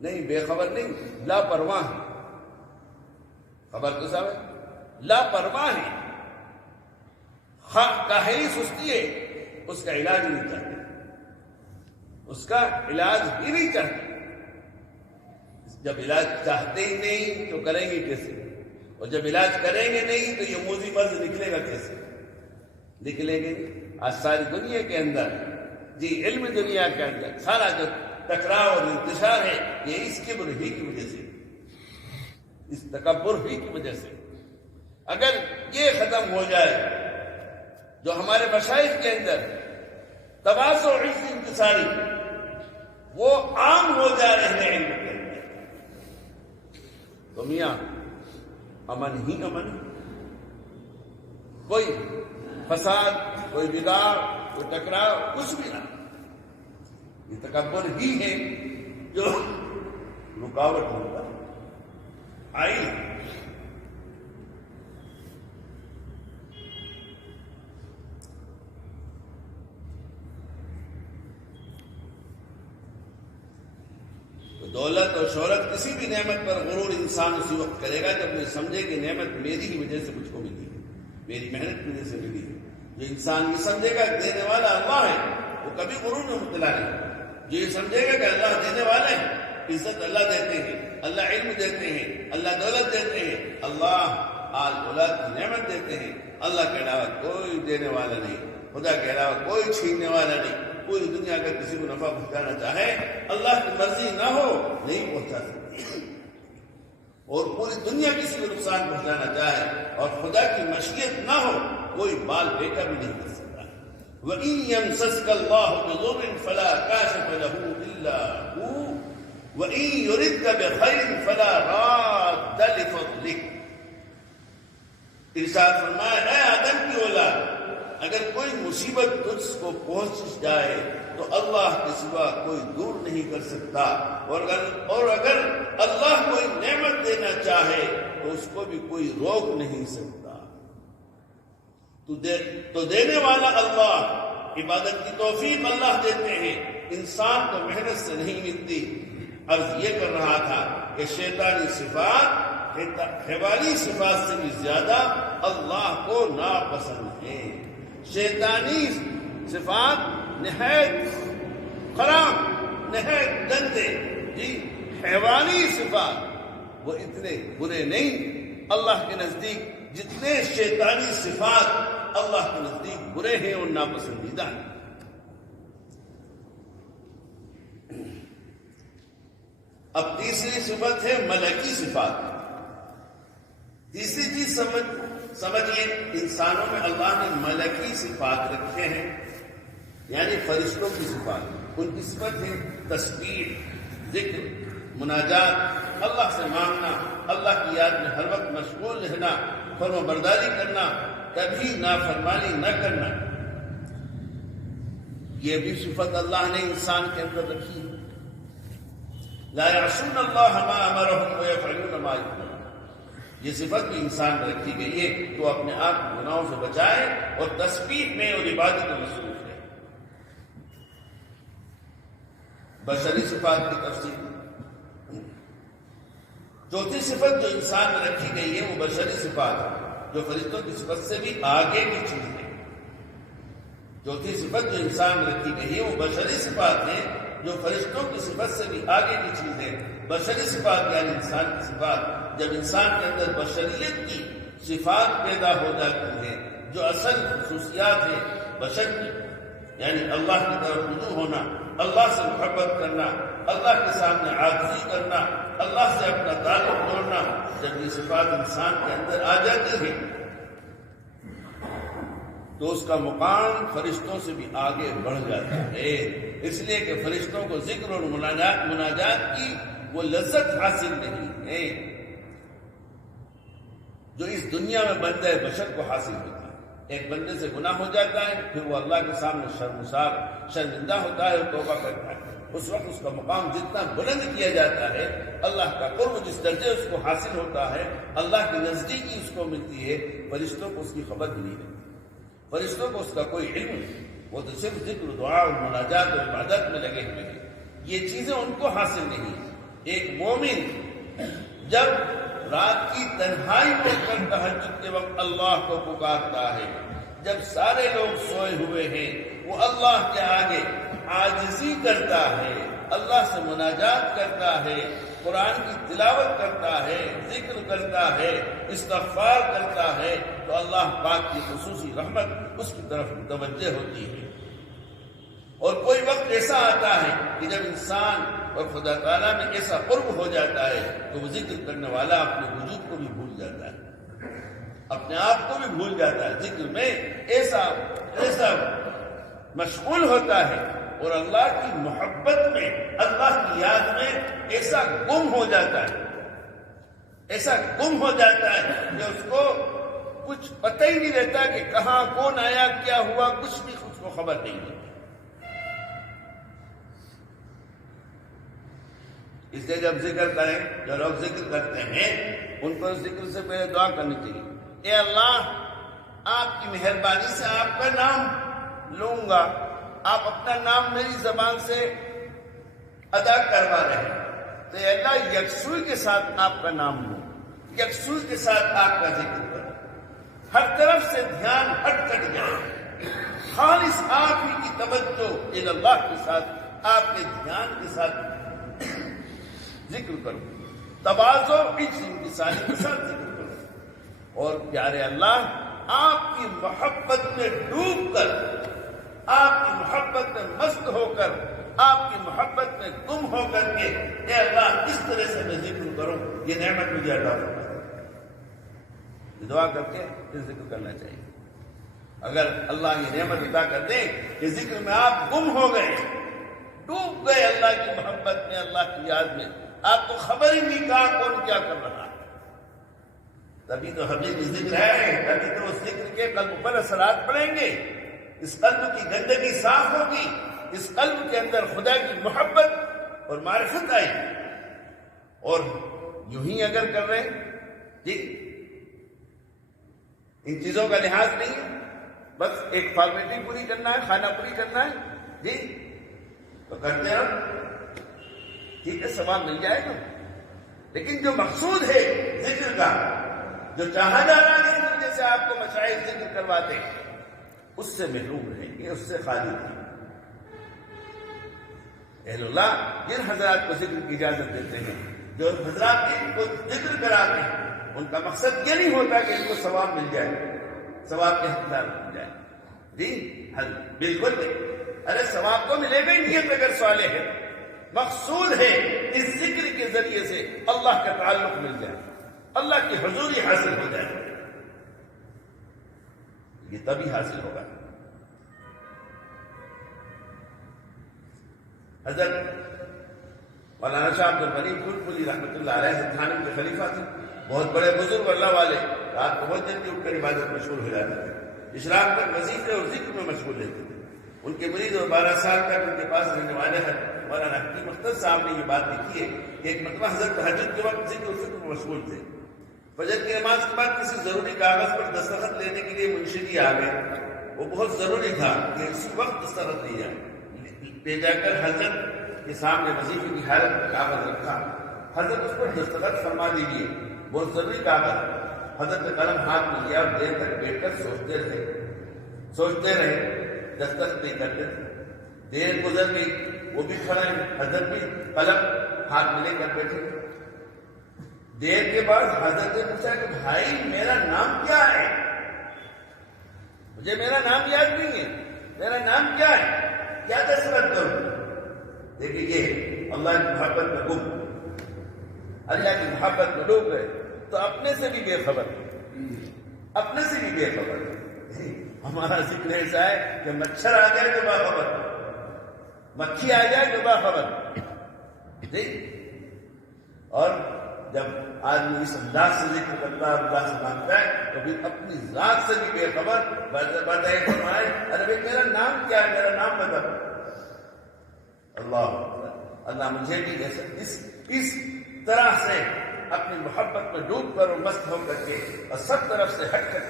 نہیں، بے خبر نہیں، لاپرواہ ہیں۔ خبر تو صاحب ہے، لاپرواہ ہیں، کاہلی سستی ہے، اس کا علاج ہی نہیں چاہتے، اس کا علاج ہی نہیں چاہتے۔ جب علاج چاہتے ہی نہیں تو کریں گے کیسے؟ اور جب علاج کریں گے نہیں تو یہ موذی مرض نکلے گا کیسے؟ نکلیں گے نہیں۔ آج ساری دنیا کے اندر، جی علم دنیا کے اندر سارا جو ٹکراؤ اور انتشار ہے یہ اس کبر ہی کی وجہ سے، اس تکبر ہی کی وجہ سے۔ اگر یہ ختم ہو جائے جو ہمارے مشائخ کے اندر تواضع و عزت انکساری وہ عام ہو جائے اہل علم کے اندر، تو میاں امن ہی امن، کوئی فساد، کوئی بگاڑ، کوئی ٹکراؤ، کچھ بھی نہ۔ یہ تکبر ہی ہے جو رکاوٹ ہوتا ہے۔ آئی تو دولت اور شہرت کسی بھی نعمت پر غرور انسان اسی وقت کرے گا جب یہ سمجھے کہ نعمت میری ہی وجہ سے مجھ کو ملی ہے، میری محنت کی وجہ سے ملی ہے۔ جو انسان یہ سمجھے گا کہ دینے والا اللہ ہے وہ کبھی غرور میں مبتلا نہیں۔ جو یہ سمجھے گا کہ اللہ دینے والے ہیں، عزت اللہ دیتے ہیں، اللہ علم دیتے ہیں، اللہ دولت دیتے ہیں، اللہ آل اولاد کی نعمت دیتے ہیں، اللہ کے علاوہ کوئی دینے والا نہیں، خدا کے علاوہ کوئی چھیننے والا نہیں۔ پوری دنیا کا کسی کو نفع پہنچانا چاہے اللہ کی مرضی نہ ہو نہیں پہنچا سکتی، اور پوری دنیا کسی کو نقصان پہنچانا چاہے اور خدا کی مشیت نہ ہو کوئی بال بیٹا بھی نہیں کر سکتا۔ وَإِن يَمْسَسْكَ اللَّهُ بِضُرٍّ فَلَا كَاشِفَ لَهُ إِلَّا هُوَ وَإِن يُرِدْكَ بِخَيْرٍ فَلَا رَادَّ لِفَضْلِهِ۔ ارشاد فرمایا اے آدم کی اولاد، اگر کوئی مصیبت تجھ کو پہنچ جائے تو اللہ کے سوا کوئی دور نہیں کر سکتا، اور اگر اللہ کوئی نعمت دینا چاہے تو اس کو بھی کوئی روک نہیں سکتا۔ تو دینے والا اللہ، عبادت کی توفیق اللہ دیتے ہیں، انسان کو محنت سے نہیں ملتی۔ عرض یہ کر رہا تھا کہ شیطانی صفات حیوانی صفات سے بھی زیادہ اللہ کو ناپسند ہیں۔ شیطانی صفات نہایت خراب، نہایت گندے، جی حیوانی صفات وہ اتنے برے نہیں اللہ کے نزدیک جتنے شیطانی صفات اللہ کے نزدیک برے ہیں اور ناپسندیدہ ہیں۔ اب تیسری صفت ہے ملکی صفات۔ تیسری چیز سمجھیے، انسانوں میں اللہ نے ملکی صفات رکھے ہیں، یعنی فرشتوں کی صفات۔ ان کی صفت ہے تسبیح، ذکر، مناجات، اللہ سے مانگنا، اللہ کی یاد میں ہر وقت مشغول رہنا، فرما برداری کرنا، کبھی نافرمانی نہ کرنا۔ یہ بھی صفت اللہ نے انسان کے اندر رکھی ہے۔ لا يعصون اللہ ما امرهم ويفعلون ما يؤمرون۔ یہ صفت بھی انسان میں رکھی گئی ہے کہ وہ اپنے آپ کو گناہوں سے بچائے اور تسبیح میں اور عبادت میں مصروف ہے۔ بشری صفات کی تفصیل، چوتھی صفت جو انسان میں رکھی گئی ہے وہ بشری صفات ہے، جو فرشتوں کی صفت سے بھی آگے کی چیز ہے۔ چوتھی صفت جو انسان میں رکھی گئی ہے وہ بشری صفات ہے، جو فرشتوں کی صفت سے بھی آگے کی چیز ہے۔ بشری صفات یعنی انسان کی صفات، جب انسان کے اندر بشریت کی صفات پیدا ہو جاتی ہیں، جو اصل خصوصیات ہیں بشر کی، یعنی اللہ کی طرف رجوع ہونا، اللہ سے محبت کرنا، اللہ کے سامنے عاجزی کرنا، اللہ سے اپنا تعلق توڑنا، جب یہ صفات انسان کے اندر آ جاتی ہیں تو اس کا مقام فرشتوں سے بھی آگے بڑھ جاتا ہے، اس لیے کہ فرشتوں کو ذکر اور مناجات کی وہ لذت حاصل نہیں ہے جو اس دنیا میں بندہ بشر کو حاصل ہوتی ہے۔ ایک بندے سے گناہ ہو جاتا ہے، پھر وہ اللہ کے سامنے شرمندہ ہوتا ہے اور توبہ کرتا ہے، اس وقت اس کا مقام جتنا بلند کیا جاتا ہے، اللہ کا قرب جس درجے اس کو حاصل ہوتا ہے، اللہ کی نزدیکی اس کو ملتی ہے، فرشتوں کو اس کی خبر بھی نہیں رہتی، فرشتوں کو اس کا کوئی علم نہیں، وہ تو صرف ذکر، دعا اور مناجات اور عبادت میں لگے ہوئے ہیں، یہ چیزیں ان کو حاصل نہیں۔ ایک مومن جب رات کی تنہائی میں کر تہجد کے وقت اللہ کو پکارتا ہے، جب سارے لوگ سوئے ہوئے ہیں، وہ اللہ کے آگے عاجزی کرتا ہے، اللہ سے مناجات کرتا ہے، قرآن کی تلاوت کرتا ہے، ذکر کرتا ہے، استغفار کرتا ہے، تو اللہ پاک کی خصوصی رحمت اس کی طرف متوجہ ہوتی ہے۔ اور کوئی وقت ایسا آتا ہے کہ جب انسان اور خدا تعالیٰ میں ایسا قرب ہو جاتا ہے تو وہ ذکر کرنے والا اپنے وجود کو بھی بھول جاتا ہے، اپنے آپ کو بھی بھول جاتا ہے، ذکر میں ایسا مشغول ہوتا ہے اور اللہ کی محبت میں، اللہ کی یاد میں ایسا گم ہو جاتا ہے، ایسا گم ہو جاتا ہے کہ اس کو کچھ پتہ ہی نہیں رہتا کہ کہاں کون آیا، کیا ہوا، کچھ بھی اس کو خبر نہیں ہے۔ اس لیے جب ذکر کریں، جو لوگ ذکر کرتے ہیں ان کو ذکر سے پہلے دعا کرنی چاہیے، اے اللہ آپ کی مہربانی سے آپ کا نام لوں گا، آپ اپنا نام میری زبان سے ادا کروا رہے ہیں، تو اے اللہ یکسوئی کے ساتھ آپ کا نام لوں، یکسوئی کے ساتھ آپ کا ذکر کروں، ہر طرف سے دھیان ہٹ جائے، خالص آپ ہی کی توجہ الی اللہ کے ساتھ، آپ کے دھیان کے ساتھ ذکر کرو، تواضع انکساری کے ساتھ ذکر کرو، اور پیارے اللہ آپ کی محبت میں ڈوب کر، آپ کی محبت میں مست ہو کر، آپ کی محبت میں گم ہو کر کے، اے اللہ اس طرح سے میں ذکر کروں، یہ نعمت مجھے عطا فرما، یہ دعا کر کے پھر ذکر کرنا چاہیے۔ اگر اللہ یہ نعمت عطا کر دیں کہ ذکر میں آپ گم ہو گئے، ڈوب گئے اللہ کی محبت میں، اللہ کی یاد میں، آپ کو خبر ہی نہیں کہاں کون کیا کر رہا ہے، تبھی تو حبیب ذکر ہے، تبھی تو اس ذکر کے قلب پر اثرات پڑیں گے، اس قلب کی گندگی صاف ہوگی، اس قلب کے اندر خدا کی محبت اور معرفت آئے گی۔ اور یوں ہی اگر کر رہے ہیں جی، ان چیزوں کا لحاظ نہیں ہے، بس ایک فارمیلٹی پوری کرنا ہے، کھانا پوری کرنا ہے جی، تو کرتے رہو، ٹھیک ہے، ثواب مل جائے گا، لیکن جو مقصود ہے ذکر کا، جو چاہا جا رہا ہے، جس وجہ سے آپ کو مشائخ ذکر کرواتے ہیں، اس سے محروم رہیں گے، اس سے خالی رہیں گے۔ اہل اللہ جن حضرات کو ذکر کی اجازت دیتے ہیں، جو حضرات ان کو ذکر کراتے ہیں، ان کا مقصد یہ نہیں ہوتا کہ ان کو ثواب مل جائے، ثواب کے حقدار مل جائے جی، بالکل نہیں، ارے ثواب تو ملے گا ہی نہیں اگر صالح ہے، مقصود ہے اس ذکر کے ذریعے سے اللہ کا تعلق مل جائے، اللہ کی حضوری حاصل ہو جائے، یہ تبھی حاصل ہوگا۔ حضرت مولانا شاہ عبد الغنی پھول رحمۃ اللہ علیہ تھانوی کے خلیفہ تھے، بہت بڑے بزرگ اللہ والے، رات کو بہت جلدی اٹھ کر عبادت مشغول ہو جاتے تھے، اشراق تک وظیفے اور ذکر میں مشغول رہتے تھے۔ ان کے مرید اور 12 سال تک ان کے پاس رہنے والے مولانا حکیم اختر صاحب نے یہ بات لکھی ہے کہ ایک مرتبہ حضرت تہجد کے وقت ذکر و فکر میں مشغول تھے، فجر کی نماز کے بعد کسی ضروری کاغذ پر دستخط لینے کے لیے منشی جی آ گئے، وہ بہت ضروری تھا کہ اسی وقت دستخط لے جائے، لے جا کر حضرت کے سامنے وظیفے کی حالت میں کاغذ رکھا، حضرت اس پر دستخط فرما دیجیے، بہت ضروری کاغذ، حضرت نے قلم ہاتھ میں لیا اور دیر تک بیٹھ کر سوچتے رہے، دستخط نہیں کرتے تھے، دیر گزر گئی، وہ بھی کھڑے ہیں، حضرت بھی قلم ہاتھ میں لے کر بیٹھے، دیر کے بعد حضرت نے پوچھا کہ بھائی میرا نام کیا ہے، مجھے میرا نام یاد نہیں ہے، میرا نام کیا ہے، کیا دستخط کروں؟ دیکھیے یہ اللہ کی محبت میں گم، اللہ کی محبت میں ڈوب گئے تو اپنے سے بھی بے خبر، اپنے سے بھی بے خبر، ہمارا ذکر ایسا ہے کہ مچھر آ جائے تو باخبر، مکھی آ جائے تو باخبر، ٹھیک؟ اور جب آدمی اس انداز سے ذکر کرتا ہے، اللہ سے مانگتا ہے، تو پھر اپنی ذات سے بھی بے خبر بتائے فرمائے ارے بھائی میرا نام کیا ہے، میرا نام بتا۔ اللہ اللہ مجھے بھی اس طرح سے اپنی محبت میں ڈوب کر اور مست ہو کر کے اور سب طرف سے ہٹ کر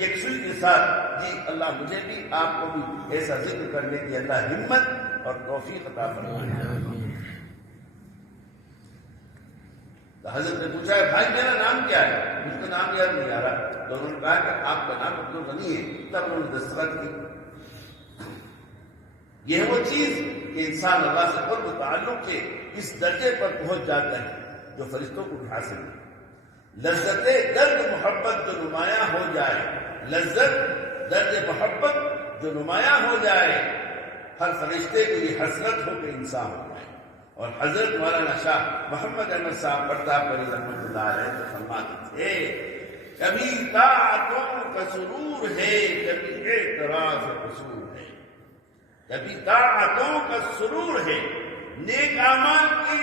یکسوئی کے ساتھ، جی اللہ مجھے بھی آپ کو بھی ایسا ذکر کرنے کی اللہ ہمت اور توفیق عطا فرمائے۔ تو حضرت نے پوچھا ہے بھائی میرا نام کیا ہے؟ مجھ کو نام یاد نہیں آ رہا۔ تو انہوں نے کہا کہ آپ کا نام عبد الغنی ہے۔ تب انہوں نے دستخط کی۔ یہ ہے وہ چیز کہ انسان اللہ سے قرب تعلق کے اس درجے پر پہنچ جاتا ہے جو فرشتوں کو بھی حاصل ہے۔ لذت درد محبت جو نمایاں ہو جائے، لذت درد محبت جو نمایاں ہو جائے، ہر فرشتے کو یہ حسرت ہو کہ انسان ہو جائے۔ اور حضرت مولانا شاہ محمد احمد صاحب پرتاپ علی رحمۃ اللہ علیہ تو فرماتے تھے کبھی طاعتوں کا سرور ہے، کبھی اعتراض قصور ہے۔ کبھی طاعتوں کا سرور ہے، نیک اعمال کی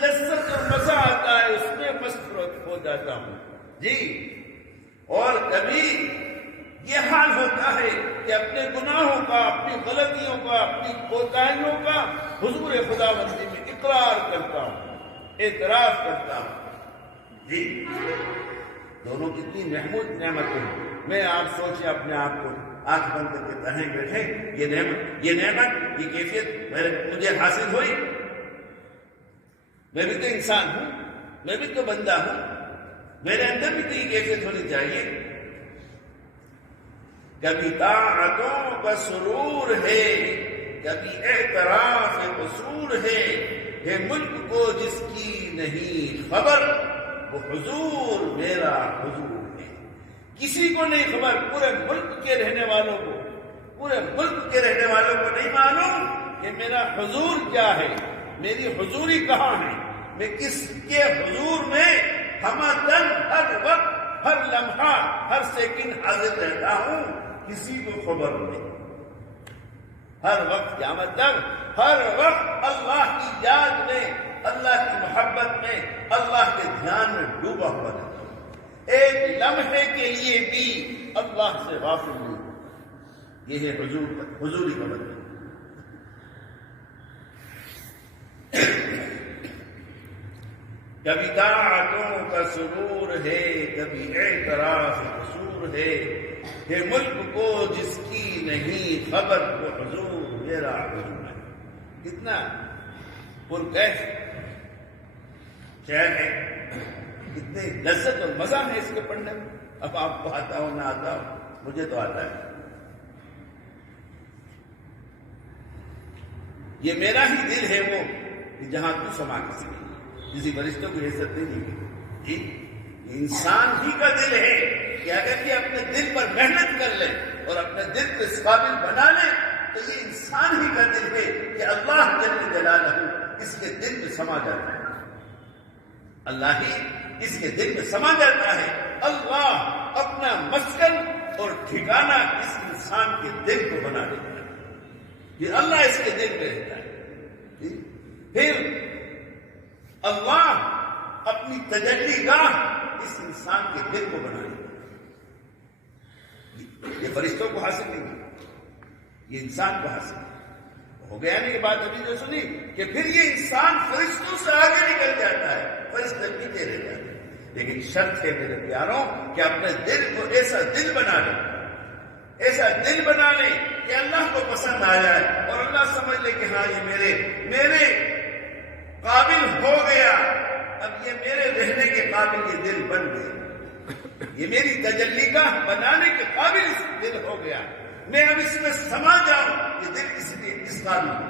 لذت اور مزہ آتا ہے، اس میں مست ہو جاتا ہوں جی۔ اور کبھی یہ حال ہوتا ہے کہ اپنے گناہوں کا، اپنی غلطیوں کا، اپنی کوتاہیوں کا حضور خدا بندی میں اقرار کرتا ہوں، اعتراف کرتا ہوں جی۔ دونوں کتنی محمود نعمتیں ہیں۔ میں آپ سوچیں اپنے آپ کو آنکھ بند کر کے تنہے بیٹھے، یہ نعمت، یہ کیفیت مجھے حاصل ہوئی۔ میں بھی تو انسان ہوں، میں بھی تو بندہ ہوں، میرے اندر بھی تو یہ کیفیت ہونی چاہیے۔ کبھی طاعتوں کا سرور ہے، کبھی اعتراف قصور ہے ملک کو جس کی نہیں خبر، وہ حضور میرا حضور ہے۔ کسی کو نہیں خبر، پورے ملک کے رہنے والوں کو نہیں معلوم کہ میرا حضور کیا ہے، میری حضوری کہاں ہے، میں کس کے حضور میں ہمدن ہر وقت، ہر لمحہ، ہر سیکنڈ حاضر رہتا ہوں، کسی کو خبر نہیں۔ ہر وقت قیامت تک، ہر وقت اللہ کی یاد میں، اللہ کی محبت میں، اللہ کے دھیان میں ڈوبا ہوا رہتا ہوں، ایک لمحے کے لیے بھی اللہ سے غافل نہیں۔ یہ ہے حضوری کا مطلب۔ کبھی طاعتوں کا سرور ہے، کبھی اعتراف قصور ہے ملک کو جس کی نہیں خبر، وہ حضور میرا حضور ہے۔ کتنا پرکیف شعر ہے، کتنے لذت اور مزہ ہے اس کے پڑھنے میں۔ اب آپ کو آتا ہو نہ آتا ہو، مجھے تو آتا ہے۔ یہ میرا ہی دل ہے وہ کہ جہاں تو سما کسی فرشتوں کو حیثیت نہیں دی گئی۔ انسان ہی کا دل ہے کہ اگر یہ اپنے دل پر محنت کر لے اور اپنے دل کو اس قابل بنا لے تو یہ انسان ہی کا دل ہے کہ اللہ جل جلالہ اس کے دل میں سما جاتا ہے۔ اللہ ہی اس کے دل میں سما جاتا ہے۔ اللہ اپنا مسکن اور ٹھکانہ اس انسان کے دل کو بنا دیتا ہے، یہ اللہ اس کے دل میں رہتا ہے۔ پھر اللہ اپنی تجلی گاہ اس انسان کے دل کو بنا دیتا ہے۔ یہ فرشتوں کو حاصل نہیں ہے، یہ انسان کو حاصل ہے۔ ہو گیا نہیں یہ بات ابھی جو سنی کہ پھر یہ انسان فرشتوں سے آگے نکل جاتا ہے، فرشتے پیچھے رہ جاتے ہیں۔ لیکن شرط ہے میرے پیاروں کہ اپنے دل کو ایسا دل بنا لیں، ایسا دل بنا لیں کہ اللہ کو پسند آ جائے اور اللہ سمجھ لے کہ ہاں یہ میرے قابل ہو گیا، اب یہ میرے رہنے کے قابل یہ دل بن گیا، یہ میری تجلی گاہ بنانے کے قابل اس دل ہو گیا، میں اب اس میں سما جاؤں، یہ دل اس قابل ہو گیا۔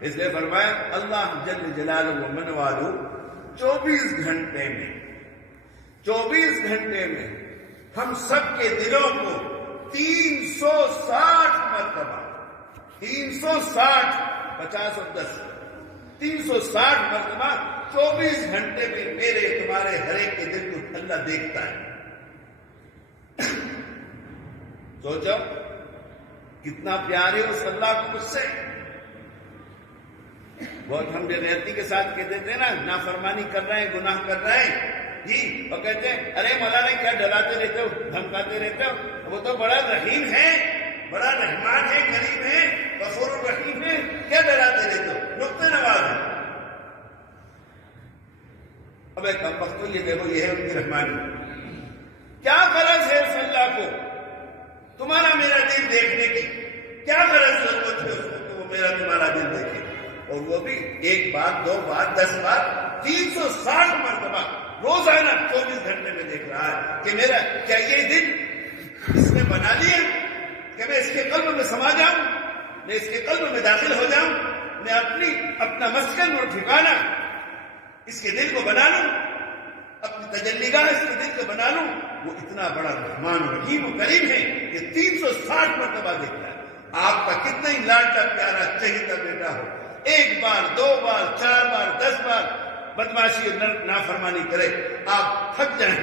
اس لیے فرمایا اللہ جل جلالہ و من والو 24 گھنٹے میں ہم سب کے دلوں کو 360 مرتبہ 360 50 اور 10 360 مرتبہ 24 گھنٹے میں میرے تمہارے ہر ایک کے دل کو اللہ دیکھتا ہے۔ سوچو کتنا پیار ہے اس اللہ کو مجھ سے. بہت ہم بے غیرتی کے ساتھ کہہ دیتے ہیں نا، نافرمانی کر رہے ہیں، گناہ کر رہے ہیں جی، وہ کہتے ہیں ارے مولانا کیا ڈراتے رہتے ہو، دھمکاتے رہتے ہو، وہ تو بڑا رحیم ہے، بڑا رحمان ہے، کریم ہے، غفور الرحیم ہے، کیا ڈراتے رہتے ہو، نقطۂ نواز ہے. اب ایک وقت یہ دیکھو، یہ ہے ان کی رحمانی. کیا غرض ہے اس اللہ کو تمہارا میرا دل دیکھنے کی؟ کیا غرض ضرورت ہے اس کو کہ وہ میرا تمہارا دل دیکھے؟ اور وہ بھی ایک بار، 2 بار، 10 بار، 360 مرتبہ روزانہ 24 گھنٹے میں دیکھ رہا ہے کہ میرا کیا یہ دل اس نے بنا لیا کہ میں اس کے قلب میں سما جاؤں، میں اس کے قلب میں داخل ہو جاؤں، میں اپنا مسکن اور ٹھکانہ اس کے دل کو بنا لوں، اپنی تجلی گاہ اس کے دل کو بنا لوں. وہ اتنا بڑا رحمان رحیم و کریم ہے کہ 360 مرتبہ دیکھتا ہے. آپ کا کتنا ہی لاڈلا پیارا چہیتا بیٹا ہو، 1 بار، 2 بار، 4 بار، 10 بار بدماشی اور نافرمانی کرے، آپ تھک جائیں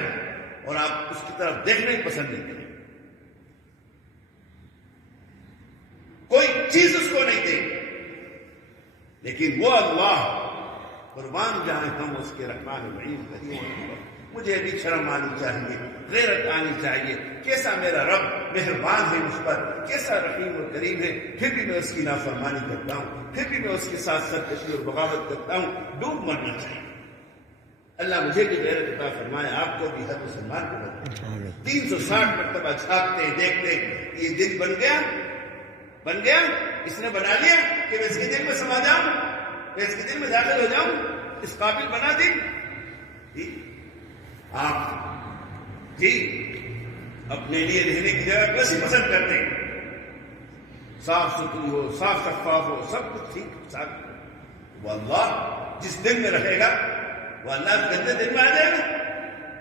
اور آپ اس کی طرف دیکھنا ہی پسند نہیں کریں. کوئی چیز اس کو نہیں دے، لیکن وہ اللہ قربان جائیں ہم اس کے رحمان الرحیم کریم. مجھے بھی شرم آنی چاہیے، غیرت آنی چاہیے. کیسا میرا رب مہربان ہے مجھ پر، کیسا رحیم اور کریم ہے، پھر بھی میں اس کی نافرمانی کرتا ہوں، پھر بھی میں اس کے ساتھ سرکشی اور بغاوت کرتا ہوں. ڈوب مرنا چاہیے. اللہ مجھے بھی غیرت عطا فرمائے، آپ کو بھی، ہر مسلمان کو بنائے. 360 مرتبہ چھاپتے دیکھتے، یہ دل بن گیا، اس نے بنا لیا کہ میں اس کے دل میں سما جاؤں، میں اس کے دل میں داخل ہو جاؤں، اس قابل بنا دی. آپ جی اپنے لیے رہنے کی جگہ کیسی پسند کرتے ہیں؟ صاف ستھری ہو، صاف شفاف ہو، سب کچھ ٹھیک ٹھاک. وہ اللہ جس دل میں رہے گا وہ اللہ گندے دل میں آ جائے گا.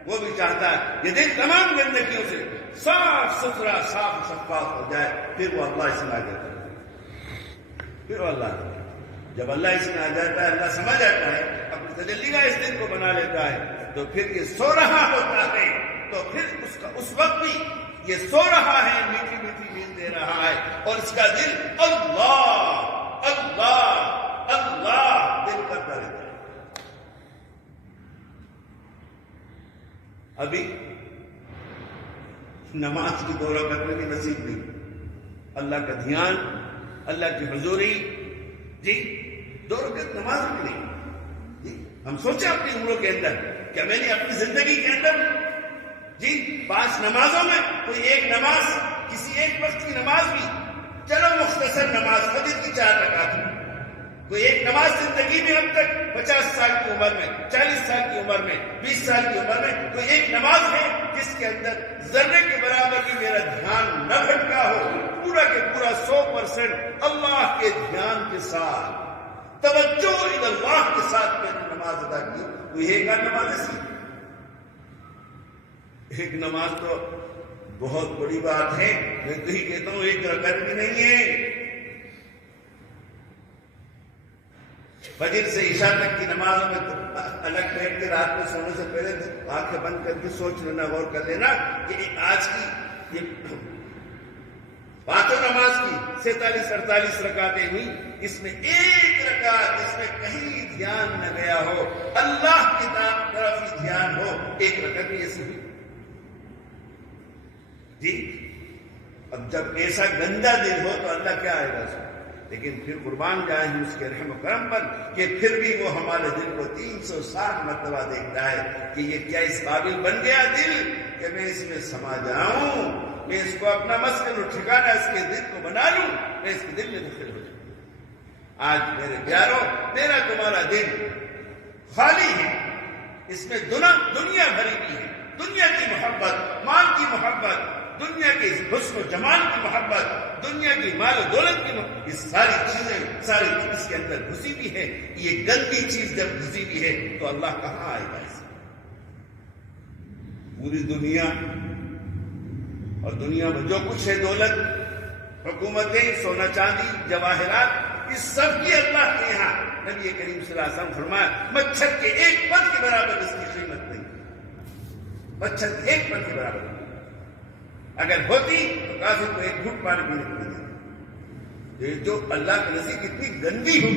وہ بھی چاہتا ہے یہ دل تمام گندگیوں سے صاف ستھرا، صاف شفاف ہو جائے، پھر وہ اللہ اس میں آ جاتا ہے. پھر وہ اللہ جب اللہ اس میں آ جاتا ہے، اللہ سمجھ جاتا ہے، اپنی تجلی کا اس دل کو بنا لیتا ہے، تو پھر یہ سو رہا ہوتا ہے، تو پھر اس وقت بھی یہ سو رہا ہے، میٹھی میٹھی نیند دے رہا ہے، اور اس کا دل اللہ اللہ اللہ دل کرتا رہتا ہے. ابھی نماز کی 2 رکعت میں بھی نصیب نہیں، اللہ کا دھیان، اللہ کی حضوری جی، 2 رکعت نماز بھی نہیں جی. ہم سوچیں اپنی عمروں کے اندر، کیا میں نے اپنی زندگی کے اندر جی 5 نمازوں میں کوئی ایک نماز، کسی ایک وقت کی نماز بھی، چلو مختصر نماز فجر کی 4 رکعت میں، کوئی ایک نماز زندگی میں اب تک 50 سال کی عمر میں، 40 سال کی عمر میں، 20 سال کی عمر میں کوئی ایک نماز ہے جس کے اندر ذرے کے برابر بھی میرا دھیان نہ بھٹکا ہو، پورا کے پورا 100% اللہ کے دھیان کے ساتھ، توجہ اللہ کے ساتھ میں نے نماز ادا کی؟ کوئی ایک نماز ایسی؟ ایک نماز تو بہت بڑی بات ہے. میں تو ہی کہتا ہوں 1 رکعت بھی نہیں ہے. فجر سے عشاء تک کی نمازوں میں الگ بیٹھ کے رات میں سونے سے پہلے آنکھیں بند کر کے سوچ لینا، غور کر لینا کہ آج کی یہ 5 نماز کی 47-48 رکعتیں ہوئی، اس میں 1 رکعت اس میں کہیں دھیان نہ گیا ہو، اللہ کی طرف ہی دھیان ہو، 1 رکعت بھی ایسی ہوئی جی. اب جب ایسا گندا دل ہو تو اللہ کیا آئے گا اس میں؟ لیکن پھر قربان جائیں ہم اس کے رحم و کرم پر کہ پھر بھی وہ ہمارے دل کو 360 مرتبہ دیکھتا ہے کہ یہ کیا اس قابل بن گیا دل کہ میں اس میں سما جاؤں، میں اس کو اپنا مسکن اور ٹھکانہ اس کے دل کو بنا لوں، میں اس کے دل میں داخل ہو جاؤں. آج میرے پیاروں، میرا تمہارا دل خالی ہے، اس میں دنیا بھری بھی ہے، دنیا کی محبت، مال کی محبت، دنیا کی حسن و جمال کی محبت، دنیا کی مال و دولت کی محبت، یہ ساری چیزیں اس کے اندر گھسی بھی ہے. یہ گندی چیز جب گھسی بھی ہے تو اللہ کہاں آئے گا؟ اس پوری دنیا اور دنیا میں جو کچھ ہے، دولت، حکومتیں، سونا چاندی، جواہرات، اس سب کی اللہ کے یہاں نبی کریم صلی اللہ علیہ وسلم فرمایا مچھر کے 1 پت کے برابر اس کی قیمت نہیں. مچھر کے 1 پت کے برابر اگر ہوتی تو کافی کو 1 گھٹ پانی پینے کو ملے. جو اللہ کے نزدیک اتنی گندی ہو،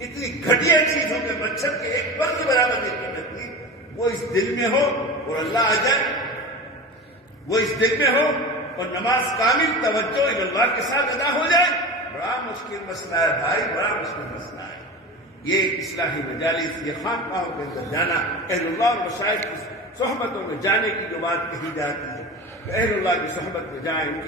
اتنی گھٹیا چیز ہو کہ مچھر کے ایک پر کے برابر کی قیمت کی، وہ اس دل میں ہو اور اللہ آ جائے، وہ اس دل میں ہو اور نماز کامل توجہ اللہ کے ساتھ ادا ہو جائے، بڑا مشکل مسئلہ ہے بھائی، بڑا مشکل مسئلہ ہے۔ یہ اصلاحی مجالس، یہ خانقاہوں کے اندر جانا، اہل اللہ اور مشائخ کی صحبتوں میں جانے کی جو بات کہی جاتی ہے کہ اہل اللہ کی صحبت میں جائیں، ان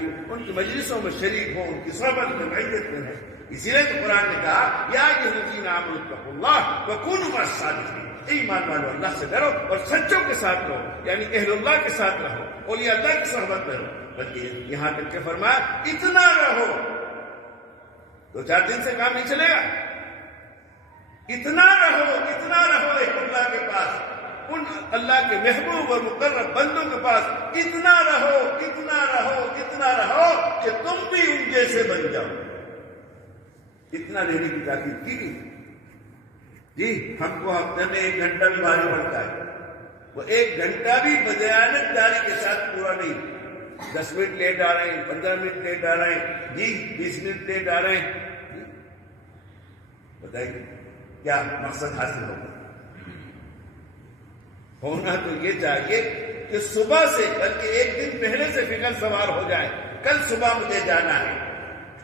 کی مجلسوں میں شریک ہوں، ان کی صحبت میں معیت میں ہیں۔ اسی لیے تو قرآن نے کہا یا ایھا الذین آمنوا اتقوا اللہ وکونوا مع الصادقین، ایمان والو اللہ سے ڈرو اور سچوں کے ساتھ رہو، یعنی اہل اللہ کے ساتھ رہو، اولیاء اللہ کی صحبت میں رہو۔ بلکہ یہاں تک کہ فرمایا اتنا رہو، 2-4 دن سے کام نہیں چلے گا، اتنا رہو اہل اللہ کے پاس، ان اللہ کے محبوب اور مقرب بندوں کے پاس اتنا رہو کہ تم بھی ان جیسے بن جاؤ۔ اتنا لینے کی تاکید کی گئی۔ جی ہم کو ہفتے میں 1 گھنٹہ بھی بھاری پڑتا ہے، وہ 1 گھنٹہ بھی بدیانت داری کے ساتھ پورا نہیں، 10 منٹ لیٹ آ رہے ہیں، 15 منٹ لیٹ آ رہے ہیں، جی 20 منٹ لیٹ آ رہے ہیں، بتائیے کیا مقصد حاصل ہونا تو یہ چاہیے کہ صبح سے بلکہ 1 دن پہلے سے فکر سوار ہو جائے، کل صبح مجھے جانا ہے،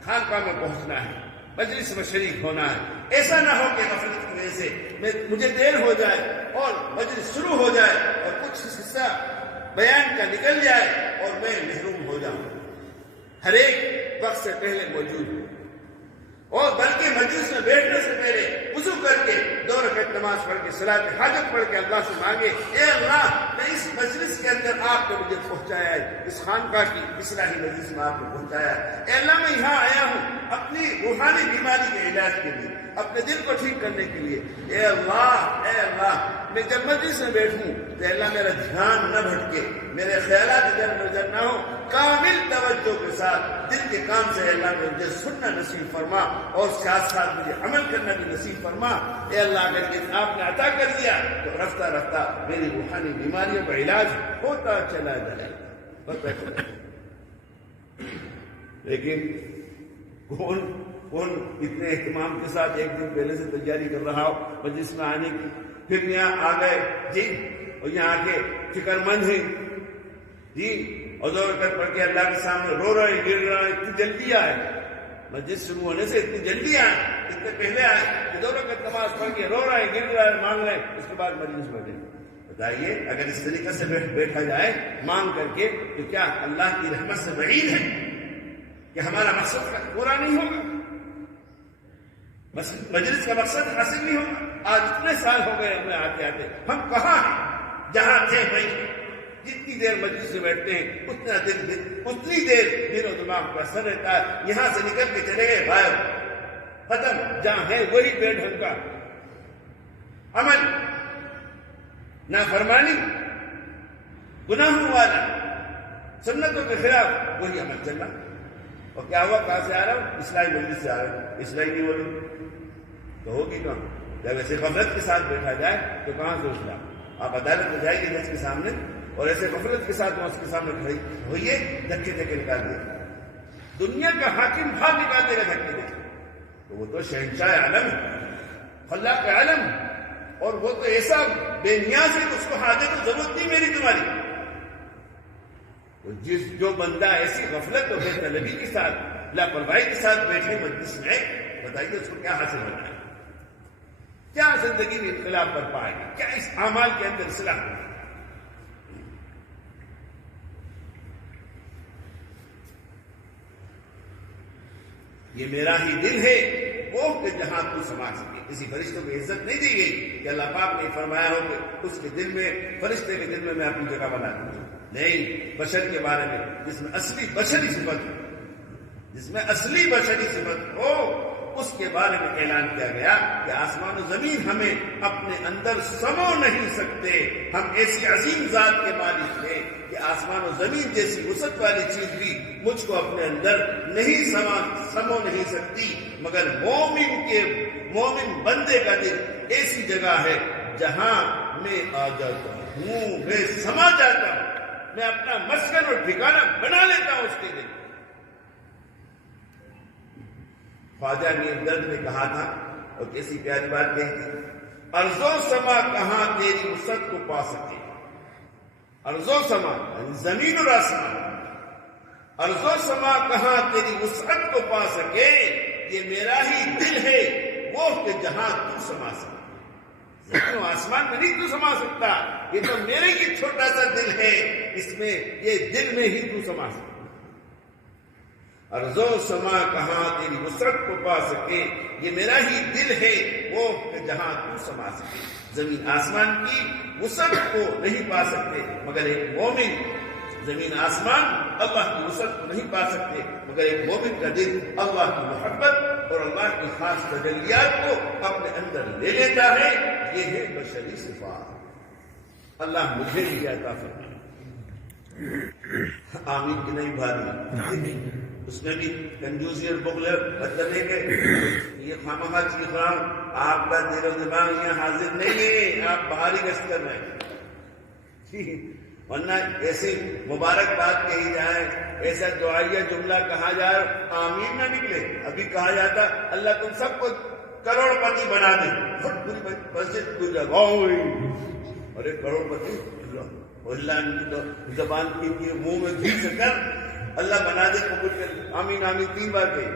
خانقاہ میں پہنچنا ہے، مجلس میں شریک ہونا ہے۔ ایسا نہ ہو کہ غفلت کی وجہ سے مجھے دیر ہو جائے اور مجلس شروع ہو جائے اور کچھ حصہ بیان کا نکل جائے اور میں محروم ہو جاؤں۔ ہر ایک وقت سے پہلے موجود ہوں، اور بلکہ مجلس میں بیٹھنے سے پہلے وضو کر کے 2 رکعت نماز پڑھ کے صلاۃ حاجت پڑھ کے اللہ سے مانگے، اے اللہ میں اس مجلس کے اندر آپ نے مجھے پہنچایا ہے، اس خانقاہ کی اصلاحی مجلس میں آپ نے پہنچایا ہے، اے اللہ میں یہاں آیا ہوں اپنی روحانی بیماری کے علاج کے لیے، اپنے دل کو ٹھیک کرنے کے لیے، اے اللہ میں جب مجلس میں بیٹھوں تو اللہ میرا دھیان نہ بھٹکے، میرے خیالات ادھر نظر نہ ہو، کامل توجہ کے ساتھ دل کے کام سے اللہ نے مجھے سننا نصیب فرما اور ساتھ ساتھ مجھے عمل کرنا بھی نصیب فرما۔ اے اللہ اگر یہ آپ نے عطا کر دیا تو رفتہ رفتہ میری روحانی بیماریوں کا علاج ہوتا چلا جائے، ہوتا چلا جائے۔ لیکن کون اتنے اہتمام کے ساتھ 1 دن پہلے سے تیاری کر رہا ہو مجلس میں آنے کی، پھر یہاں آ گئے جی اور یہاں آ کے فکر مند ہیں جی، اور 2 رکعت پڑھ کے اللہ کے سامنے رو رہے گر رہے، اتنی جلدی آئے، مجلس شروع ہونے سے اتنی جلدی آئے، اتنے پہلے آئے کہ 2 رکعت نماز پڑھ کے رو رہے گر رہے مانگ رہے، اس کے بعد مجلس بیٹھے۔ بتائیے اگر اس طریقے سے بیٹھا جائے مانگ کر کے تو کیا اللہ کی رحمت سے بعید ہے کہ ہمارا مقصد پورا نہیں ہوگا، مجلس کا مقصد حاصل نہیں ہوگا؟ آج اتنے سال ہو گئے ہمیں آتے آتے، ہم کہاں ہیں؟ جہاں تھے بھائی، جتنی دیر مجلس سے بیٹھتے ہیں اتنی دیر دل و دماغ پر اثر رہتا ہے، یہاں سے نکل کے چلے گئے باہر، ختم، جہاں ہے وہی بے ڈھنگ کا عمل، نافرمانی، گناہوں والا، سنتوں کے خلاف وہی عمل چل رہا۔ اور کیا ہوا؟ کہاں سے آ رہا ہوں؟ اصلاحی مجلس سے آ رہا ہوں، اصلاحی نہیں ہو رہی تو ہوگی کہاں؟ جب ایسے غفلت کے ساتھ بیٹھا جائے تو کہاں سے اصلاح؟ آپ عدالت میں جائیں گے جج کے سامنے اور ایسے غفلت کے ساتھ اس کے سامنے کھڑی ہوئیے، دھکے دھکے نکال دے، دنیا کا حاکم بھاگ نکال دے گا دھکے دھکے، تو وہ تو شہنشاہ عالم ہے، خلاق عالم ہے، اور وہ تو ایسا بے نیاز ہے کہ اس کو حاجت و ضرورت نہیں میری تمہاری۔ جو بندہ ایسی غفلت اور بے طلبی کے ساتھ، لاپرواہی کے ساتھ بیٹھے مجلس میں، بتائیے اس کو کیا حاصل ہونا ہے؟ کیا زندگی میں انقلاب کر پائے گا؟ کیا اس اعمال کے اندر اصلاح ہوگی؟ یہ میرا ہی دل ہے وہ کہ جہاں تو سما سکے، کسی فرشتوں کو عزت نہیں دی گئی کہ اللہ پاک نے فرمایا ہو کہ اس کے دل میں، فرشتے کے دل میں اپنی جگہ بنا دوں، نہیں، بشر کے بارے میں جس میں اصلی بشری صفت ہو، جس میں اصلی بشری صفت ہو، اس کے بارے میں اعلان کیا گیا کہ آسمان و زمین ہمیں اپنے اندر سمو نہیں سکتے، ہم ایسی عظیم ذات کے مالک ہیں کہ آسمان و زمین جیسی وسعت والی چیز بھی مجھ کو اپنے اندر نہیں سمو نہیں سکتی، مگر مومن بندے کا دل ایسی جگہ ہے جہاں میں آ جاتا ہوں، میں سما جاتا ہوں، میں اپنا مسکن اور ٹھکانہ بنا لیتا ہوں اس کے دل۔ خواجہ میر درد نے کہا تھا، اور کیسی پیاری بات کہی تھی، ارض و سما کہاں تیری وسعت کو پا سکے. ارض و سما یعنی زمین اور آسمان، ارض و سما کہاں تیری وسعت کو پا سکے، یہ میرا ہی دل ہے وہ کہ جہاں تو سما سکے. زمین و آسمان میں نہیں تو سما سکتا، یہ تو میرے ہی چھوٹا سا دل ہے، اس میں یہ دل میں ہی تو سما سکتا. ارض و سما کہاں تیری وسعت کو پا سکے، یہ میرا ہی دل ہے وہ کہ جہاں تو سما سکے. زمین آسمان کی وسعت کو نہیں پا سکتے مگر ایک مومن، زمین آسمان اللہ کی وسعت کو نہیں پا سکتے مگر ایک مومن کا دل اللہ کی محبت اور اللہ کی خاص تجلیات کو اپنے اندر لے لیتا ہے. یہ ہے بشری صفات. اللہ مجھے بھی عطا فرمائے. آمین کی نہیں بھاری. اس میں بھی کنجوسی اور بخل کرنے کے یہ خامخواہ چیز خام. آپ کا دل و دماغ یہاں حاضر نہیں ہے، آپ باہری گشت کر رہے ہیں. ورنہ ایسی مبارک بات کہی جائے، ایسا دعائیہ جملہ کہا جائے، آمین نہ نکلے. ابھی کہا جاتا اللہ تم سب کو کروڑ پتی بنا دے، پوری مسجد کو جگاؤ. ارے کروڑ پتی اللہ زبان کی منہ میں گھس کر اللہ بنا دے، قبول کر. آمین آمین 3 بار کہی.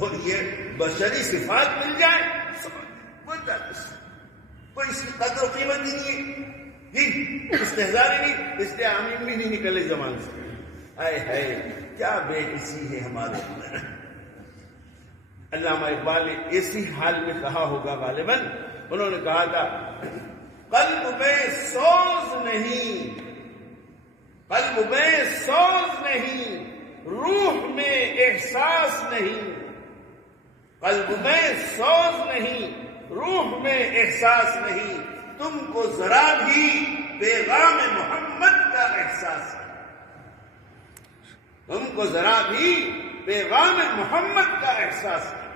اور یہ بشری صفات مل جائے کوئی اس کی قدر و قیمت ہی نہیں ہے، استہزار ہی نہیں. اس لیے آمین بھی نہیں نکلے زبان سے. اے ہے کیا بے کسی ہے ہمارے اندر. علامہ اقبال نے اسی حال میں کہا ہوگا غالباً. انہوں نے کہا تھا قلب میں سوز نہیں، قلب میں سوز نہیں، روح میں احساس نہیں. قلب میں سوز نہیں، روح میں احساس نہیں. تم کو ذرا بھی پیغام محمد کا احساس ہے. تم کو ذرا بھی پیغام محمد کا احساس ہے.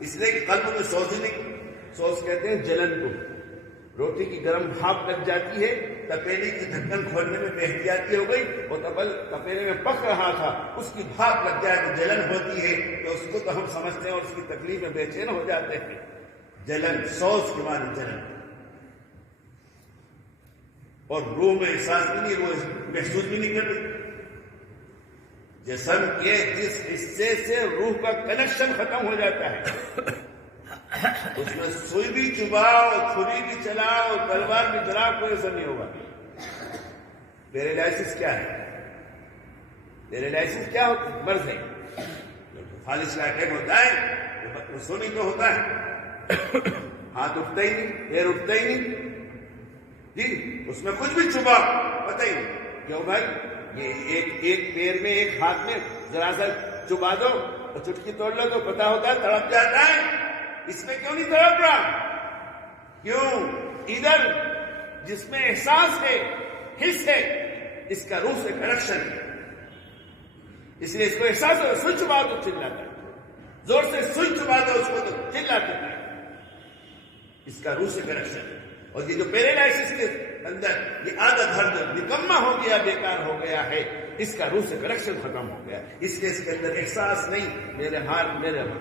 اس لیے کہ قلب میں سوز ہی نہیں. سوز کہتے ہیں جلن کو. روٹی کی گرم بھاپ لگ جاتی ہے، تپیلے کی ڈھکن کھولنے میں بے احتیاطی ہو گئی، وہ تپیلے میں پک رہا تھا، اس کی بھاپ لگ جائے تو جلن ہوتی ہے. تو اس کو تو ہم سمجھتے ہیں اور اس کی تکلیف میں بے چین ہو جاتے ہیں. جلن، سوز کے معنی جلن. اور روح میں احساس بھی نہیں، روح محسوس بھی نہیں کر رہی. جسم کے جس حصے سے روح کا کنیکشن ختم ہو جاتا ہے، اس میں سوئی بھی چباؤ، چھری بھی چلاؤ، تلوار بھی چلاؤ، کوئی اثر نہیں ہوگا. پیرالیسس کیا ہے؟ پیرالیسس کیا ہوتا ہے؟ مرض ہے. فالج کا اٹیک ہوتا ہے، سونی تو ہوتا ہے، ہاتھ اٹھتا ہی نہیں، پیر اٹھتا ہی نہیں جی. اس میں کچھ بھی چھپا پتہ ہی نہیں. کیوں بھائی؟ یہ ایک پیر میں ایک ہاتھ میں ذرا سا چبا دو اور چٹکی توڑ لو تو پتا ہوتا ہے، تڑپ جاتا ہے. اس میں کیوں نہیں تڑپ رہا؟ کیوں؟ ادھر جس میں احساس ہے، حس ہے، اس کا روح سے کنیکشن ہے، اس لیے اس کو احساس ہو. سوئی چبا دو چلاتا ہے، زور سے سوئی چبا دو اس کو تو چلاتا ہے. اس کا روح سے کنیکشن ہے. اور یہ جو پیرالائسس کے اندر یہ عادت ہر نکما ہو گیا، بیکار ہو گیا ہے، اس کا روح سے کنیکشن ختم ہو گیا. اس لیے اس کے اندر احساس نہیں. میرے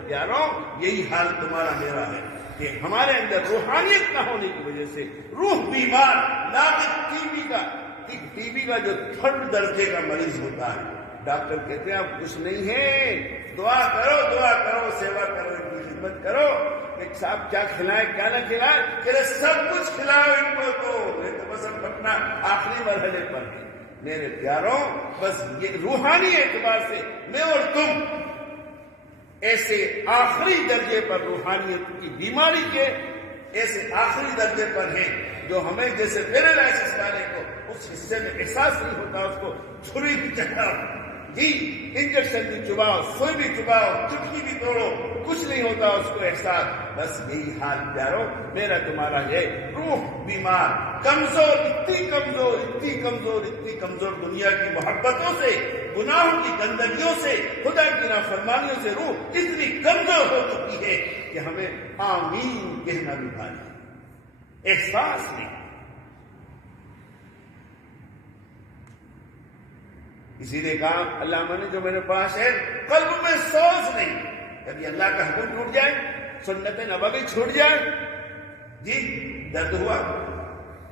پیاروں، یہی حال تمہارا میرا ہے کہ ہمارے اندر روحانیت نہ ہونے کی وجہ سے روح بیمار، لاحق ٹی بی کا جو 3rd درجے کا مریض ہوتا ہے. ڈاکٹر کہتے ہیں اب کچھ نہیں ہے، دعا کرو، سیوا کرو، ان کی خدمت کرو. ایک صاحب کیا کھلائے کیا نہ کھلائے، کہ سب کچھ کھلاؤ ان کو. تو بس ہم اپنا آخری مرحلے پر ہیں. میرے پیاروں، بس یہ روحانی اعتبار سے میں اور تم ایسے آخری درجے پر، روحانیت کی بیماری کے ایسے آخری درجے پر ہیں جو ہمیں جیسے پیرالائسس والے کو اس حصے میں احساس نہیں ہوتا، اس کو چھری بھی چٹاؤ جی، انجیکشن بھی چباؤ، سوئی بھی چباؤ، چٹکی بھی توڑو، کچھ نہیں ہوتا اس کو احساس. بس یہی حال پیارو میرا تمہارا ہے. روح بیمار، کمزور، اتنی کمزور دنیا کی محبتوں سے، گناہوں کی گندگیوں سے، خدا کی نافرمانیوں سے روح اتنی کمزور ہو چکی ہے کہ ہمیں آمین کہنا بھی بھاری، احساس نہیں. اسی لیے کہا علامہ نے جو میرے پاس ہے، قلب میں سوز نہیں. کبھی اللہ کا حکم ٹوٹ جائے، سنت نبوی چھوٹ جائے، جی درد ہوا،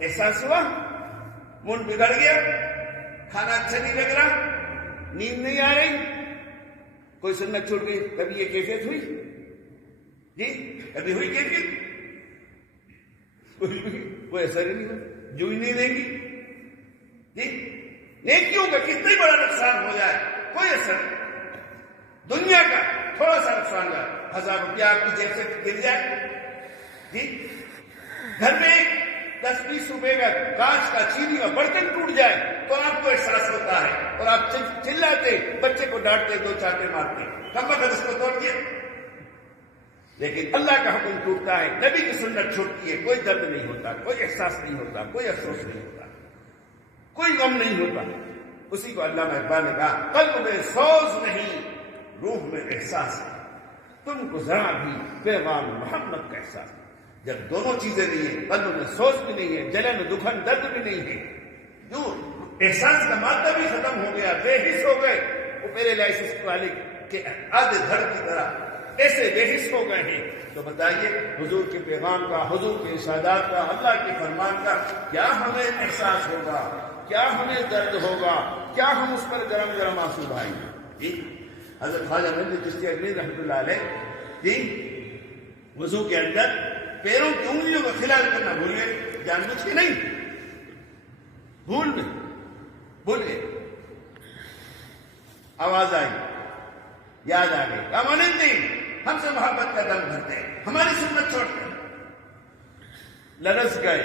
احساس ہوا، من بگڑ گیا، کھانا اچھا نہیں لگ رہا، نیند نہیں آ رہی، کوئی سنت چھوٹ گئی، کبھی یہ کیفیت ہوئی؟ جی کبھی ہوئی کیفیت؟ کوئی اثر ہی نہیں ہوا، جو ہی نہیں دیں گی، جی نیکیوں کا کتنا ہی بڑا نقصان ہو جائے کوئی اثر نہیں، دنیا کا تھوڑا سا نقصان ہے، 1000 روپیہ آپ کی جیب سے گر جائے، جی گھر میں 10-20 روپے کا کانچ کا چینی کا برتن ٹوٹ جائے تو آپ کو احساس ہوتا ہے اور آپ چلاتے، بچے کو ڈانٹتے، 2 چاٹے مارتے، کم وقت اس کو توڑ دیا۔ لیکن اللہ کا حکم ٹوٹتا ہے، نبی کی سنت چھوٹتی ہے، کوئی درد نہیں ہوتا، کوئی احساس نہیں ہوتا، کوئی افسوس نہیں ہوتا، کوئی غم نہیں ہوتا۔ اسی کو علامہ اقبال نے کہا، قلب میں سوز نہیں، روح میں احساس ہے، تم کو ذرا بھی پیغام محمد کا احساس ہے۔ جب دونوں چیزیں نہیں ہیں، قلب میں سوز بھی نہیں ہے، جلن دکھن درد بھی نہیں ہے، جو احساس کا مادہ بھی ختم ہو گیا، بے حس ہو گئے، وہ میرے لائسنس والے کے آدھے دھڑ کی طرح ایسے بے حس ہو گئے ہیں، تو بتائیے حضور کے پیغام کا، حضور کے ارشادات کا، اللہ کے فرمان کا کیا ہمیں احساس ہوگا، کیا ہمیں درد ہوگا، کیا ہم اس پر گرم گرم آنسو بہائیں گے؟ جی حضرت خواجہ معین چشتی اجمیری رحمۃ اللہ علیہ جی وضو کے اندر پیروں کی انگلیوں کا خلال کرنا بھول گئے، جان بوجھ کے نہیں، بھول گئے، آواز آئی، یاد آ گئی، کامانند نہیں، ہم سے محبت کا دم بھرتے ہیں، ہماری سنت چھوڑتے ہیں، لرز گئے،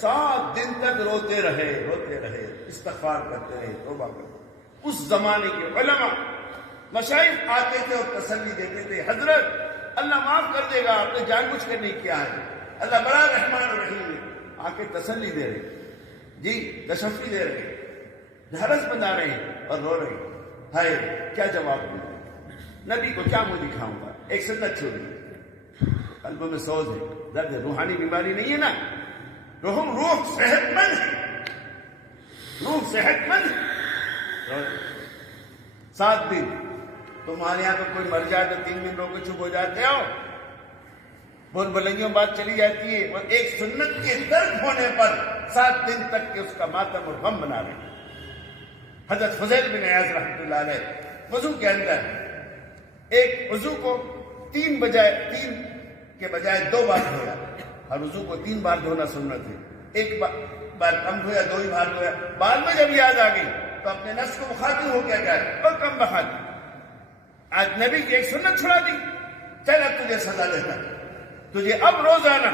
7 دن تک روتے رہے، استغفار کرتے رہے، توبہ کرتے رہے۔ اس زمانے کے علماء مشائخ آتے تھے اور تسلی دیتے تھے، حضرت اللہ معاف کر دے گا، آپ نے جان بوجھ کر نہیں کیا ہے، اللہ بڑا رحمان و رحیم ہے، آ کے تسلی دے رہے، جی تشفی دے رہے، دھرس بنا رہے ہیں اور رو رہے ہیں، ہائے کیا جواب دوں، نبی کو کیا منہ دکھاؤں گا، ایک سنت چھوڑی، قلب میں سوز ہے، درد ہے، روحانی بیماری نہیں ہے نا، روح صحت مند ہے، روح صحت مند ہے۔ 7 دن تمہارے یہاں تو کوئی مر جائے تو 3 دن رو کے چپ ہو جاتے ہو، بہت بلندیوں بات چلی جاتی ہے، اور ایک سنت کے درد ہونے پر 7 دن تک کے اس کا ماتم اور غم بنا رہے ہیں۔ حضرت فضیل بن عیاض رحمۃ اللہ علیہ وضو کے اندر ایک وضو کو 3 کے بجائے 2 بار دھویا، ہر وضو کو 3 بار دھونا سنت ہے، ایک بار کم دھویا، 2 ہی بار دھویا، بعد میں جب یاد آ گئی تو اپنے نفس کو مخاطب ہو کیا جائے اور کم بخاطب، آج نبی کی ایک سنت چھڑا دی، چل اب تجھے سزا دیتا، تجھے اب روزانہ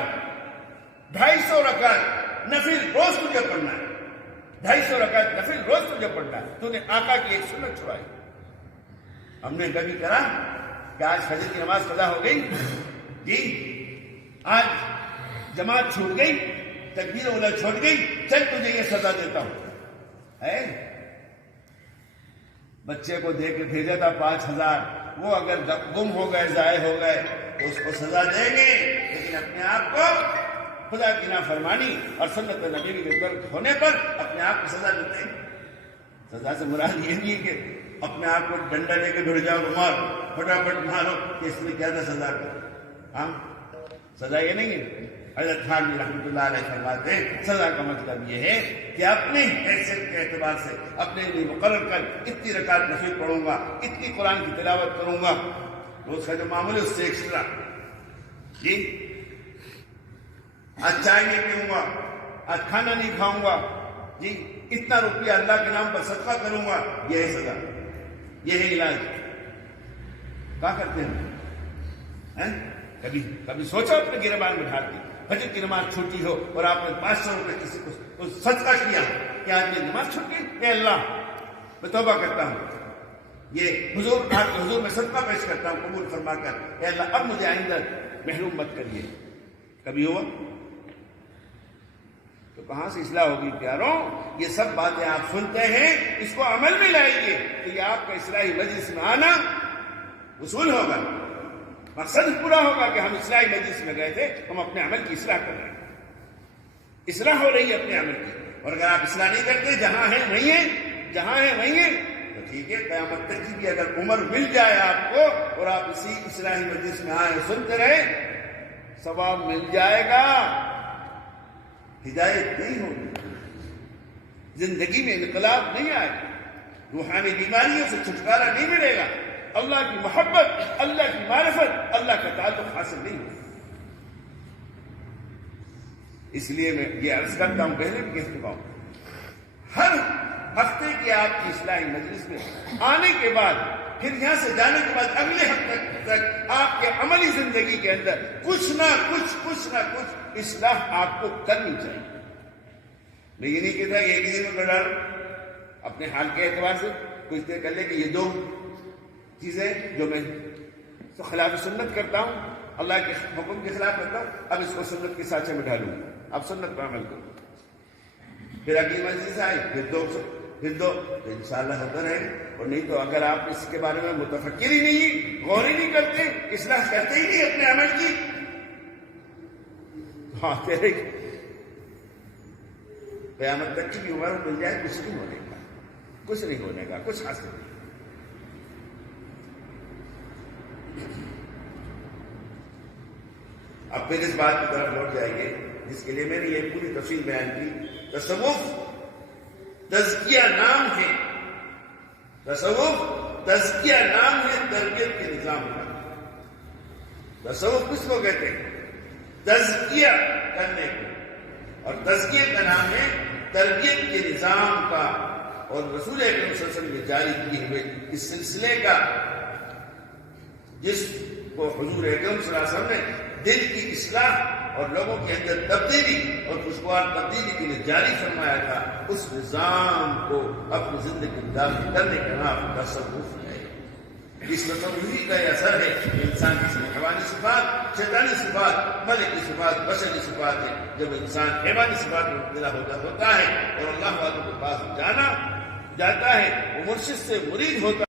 250 رکعت نفل روز تجھے پڑھنا ہے، 250 رکعت نفل روز تجھے پڑھنا ہے، تو نے آقا کی ایک سنت چھڑائی۔ ہم نے کبھی کرا کہ آج فجر کی نماز قضا ہو گئی، جی آج جماعت چھوٹ گئی، تکبیر اولا چھوٹ گئی، چل تجھے یہ سزا دیتا ہوں، ہے بچے کو دے کے بھیجا تھا 5000، وہ اگر گم ہو گئے، ضائع ہو گئے تو اس کو سزا دیں گے، لیکن اپنے آپ کو خدا کی نافرمانی اور سنت نبی کے ترک ہونے پر اپنے آپ کو سزا دیتے ہیں۔ سزا سے مراد یہ نہیں ہے کہ اپنے آپ کو ڈنڈا لے کے بھڑ جاؤ، مارو، فٹافٹ مارو کہ اس میں کیا تھا سزا کا، ہاں سزا یہ نہیں ہے۔ حضرت خان رحمۃ اللہ علیہ فرماتے ہیں سزا کا مطلب یہ ہے کہ اپنے حیثیت کے اعتبار سے اپنے لیے مقرر کر اتنی رکعت نفل پڑھوں گا، اتنی قرآن کی تلاوت کروں گا، روز کا جو معمول ہے اس سے ایکسٹرا، جی آج چائے نہیں پیوں گا، آج کھانا نہیں کھاؤں گا، جی اتنا روپیہ اللہ کے نام پر صدقہ کروں گا، یہ ہے سزا، یہ ہے علاج۔ کیا کرتے ہیں؟ کبھی سوچو اپنے گریبان میں ڈال دی، فجر کی نماز چھوٹی ہو اور آپ نے 500 روپے کسی کو صدقہ کیا کہ آج میری نماز چھوٹ گئی، اے اللہ میں توبہ کرتا ہوں، یہ حضور میں صدقہ پیش کرتا ہوں، قبول فرما کر، اے اللہ اب مجھے آئندہ محروم مت کریے۔ کبھی ہوا تو کہاں سے اصلاح ہوگی پیاروں؟ یہ سب باتیں آپ سنتے ہیں، اس کو عمل میں لائیے تو یہ آپ کا اصلاحی مجلس میں آنا وصول ہوگا، مقصد پورا ہوگا کہ ہم اصلاحی مجلس میں گئے تھے، ہم اپنے عمل کی اصلاح کر رہے ہیں، اصلاح ہو رہی ہے اپنے عمل کی۔ اور اگر آپ اصلاح نہیں کرتے، جہاں ہیں وہیں ہیں، جہاں ہیں وہیں ہیں، تو ٹھیک ہے، قیامت تک کی بھی اگر عمر مل جائے آپ کو اور آپ اسی اصلاحی مجلس میں آئے سنتے رہے، ثواب مل جائے گا، ہدایت نہیں ہوگی، زندگی میں انقلاب نہیں آئے گا، روحانی بیماریوں سے چھٹکارا نہیں ملے گا، اللہ کی محبت، اللہ کی معرفت، اللہ کا تعلق حاصل نہیں ہوگا۔ اس لیے میں یہ عرض کرتا ہوں، پہلے بھی کہہ چکا ہوں، ہر ہفتے کی آپ کی اصلاحی مجلس میں آنے کے بعد، پھر یہاں سے جانے کے بعد اگلے ہفتے تک آپ کے عملی زندگی کے اندر کچھ نہ کچھ اصلاح آپ کو کرنی چاہیے۔ میں یہ نہیں کہتا کہ ایک دن میں کر ڈالوں، اپنے حال کے اعتبار سے کچھ دیر کر لے کہ یہ 2 چیزیں جو میں تو خلاف سنت کرتا ہوں، اللہ کے حکم کے خلاف کرتا ہوں، اب اس کو سنت کے سانچے میں ڈالوں، اب سنت پر عمل کروں، پھر اگلی مجلس آئی پھر دو تو انشاءاللہ ہوتا رہے گا۔ اور نہیں تو اگر آپ اس کے بارے میں متفکر ہی نہیں، غور ہی نہیں کرتے، اصلاح کرتے ہی نہیں اپنے عمل کی، ہاں تیرے قیامت تک کی بھی عمر مل جائے، کچھ نہیں ہونے کا، کچھ حاصل نہیں۔ اب پھر اس بات کی طرف لوٹ جائیں گے جس کے لیے میں نے یہ پوری تفصیل بیان کی۔ تصوف تزکیہ نام ہے، تصوف تزکیہ نام ہے تربیت کے نظام کا۔ تصوف کس کو کہتے ہیں؟ تزکیہ کرنے کو، اور تزکیہ کا نام ہے تربیت کے نظام کا، اور رسول اکرم صلی اللہ علیہ وسلم نے جاری کیے ہوئے اس سلسلے کا، جس کو حضور اکرم صلی اللہ علیہ وسلم نے دل کی اصلاح اور لوگوں کے اندر تبدیلی اور خوشگوار تبدیلی کے لیے جاری فرمایا تھا، اس نظام کو اپنی زندگی میں داخل کرنے کا نام تصوف ہے۔ اس تصوفی کا یہ اثر ہے کہ انسان کی حیوانی صفات، شیطانی صفات، ملکی صفات، بشری صفات ہے۔ جب انسان حیوانی صفات میں مبتلا ہوتا ہے اور اللہ والوں کے پاس جاتا ہے، وہ مرشد سے مرید ہوتا ہے۔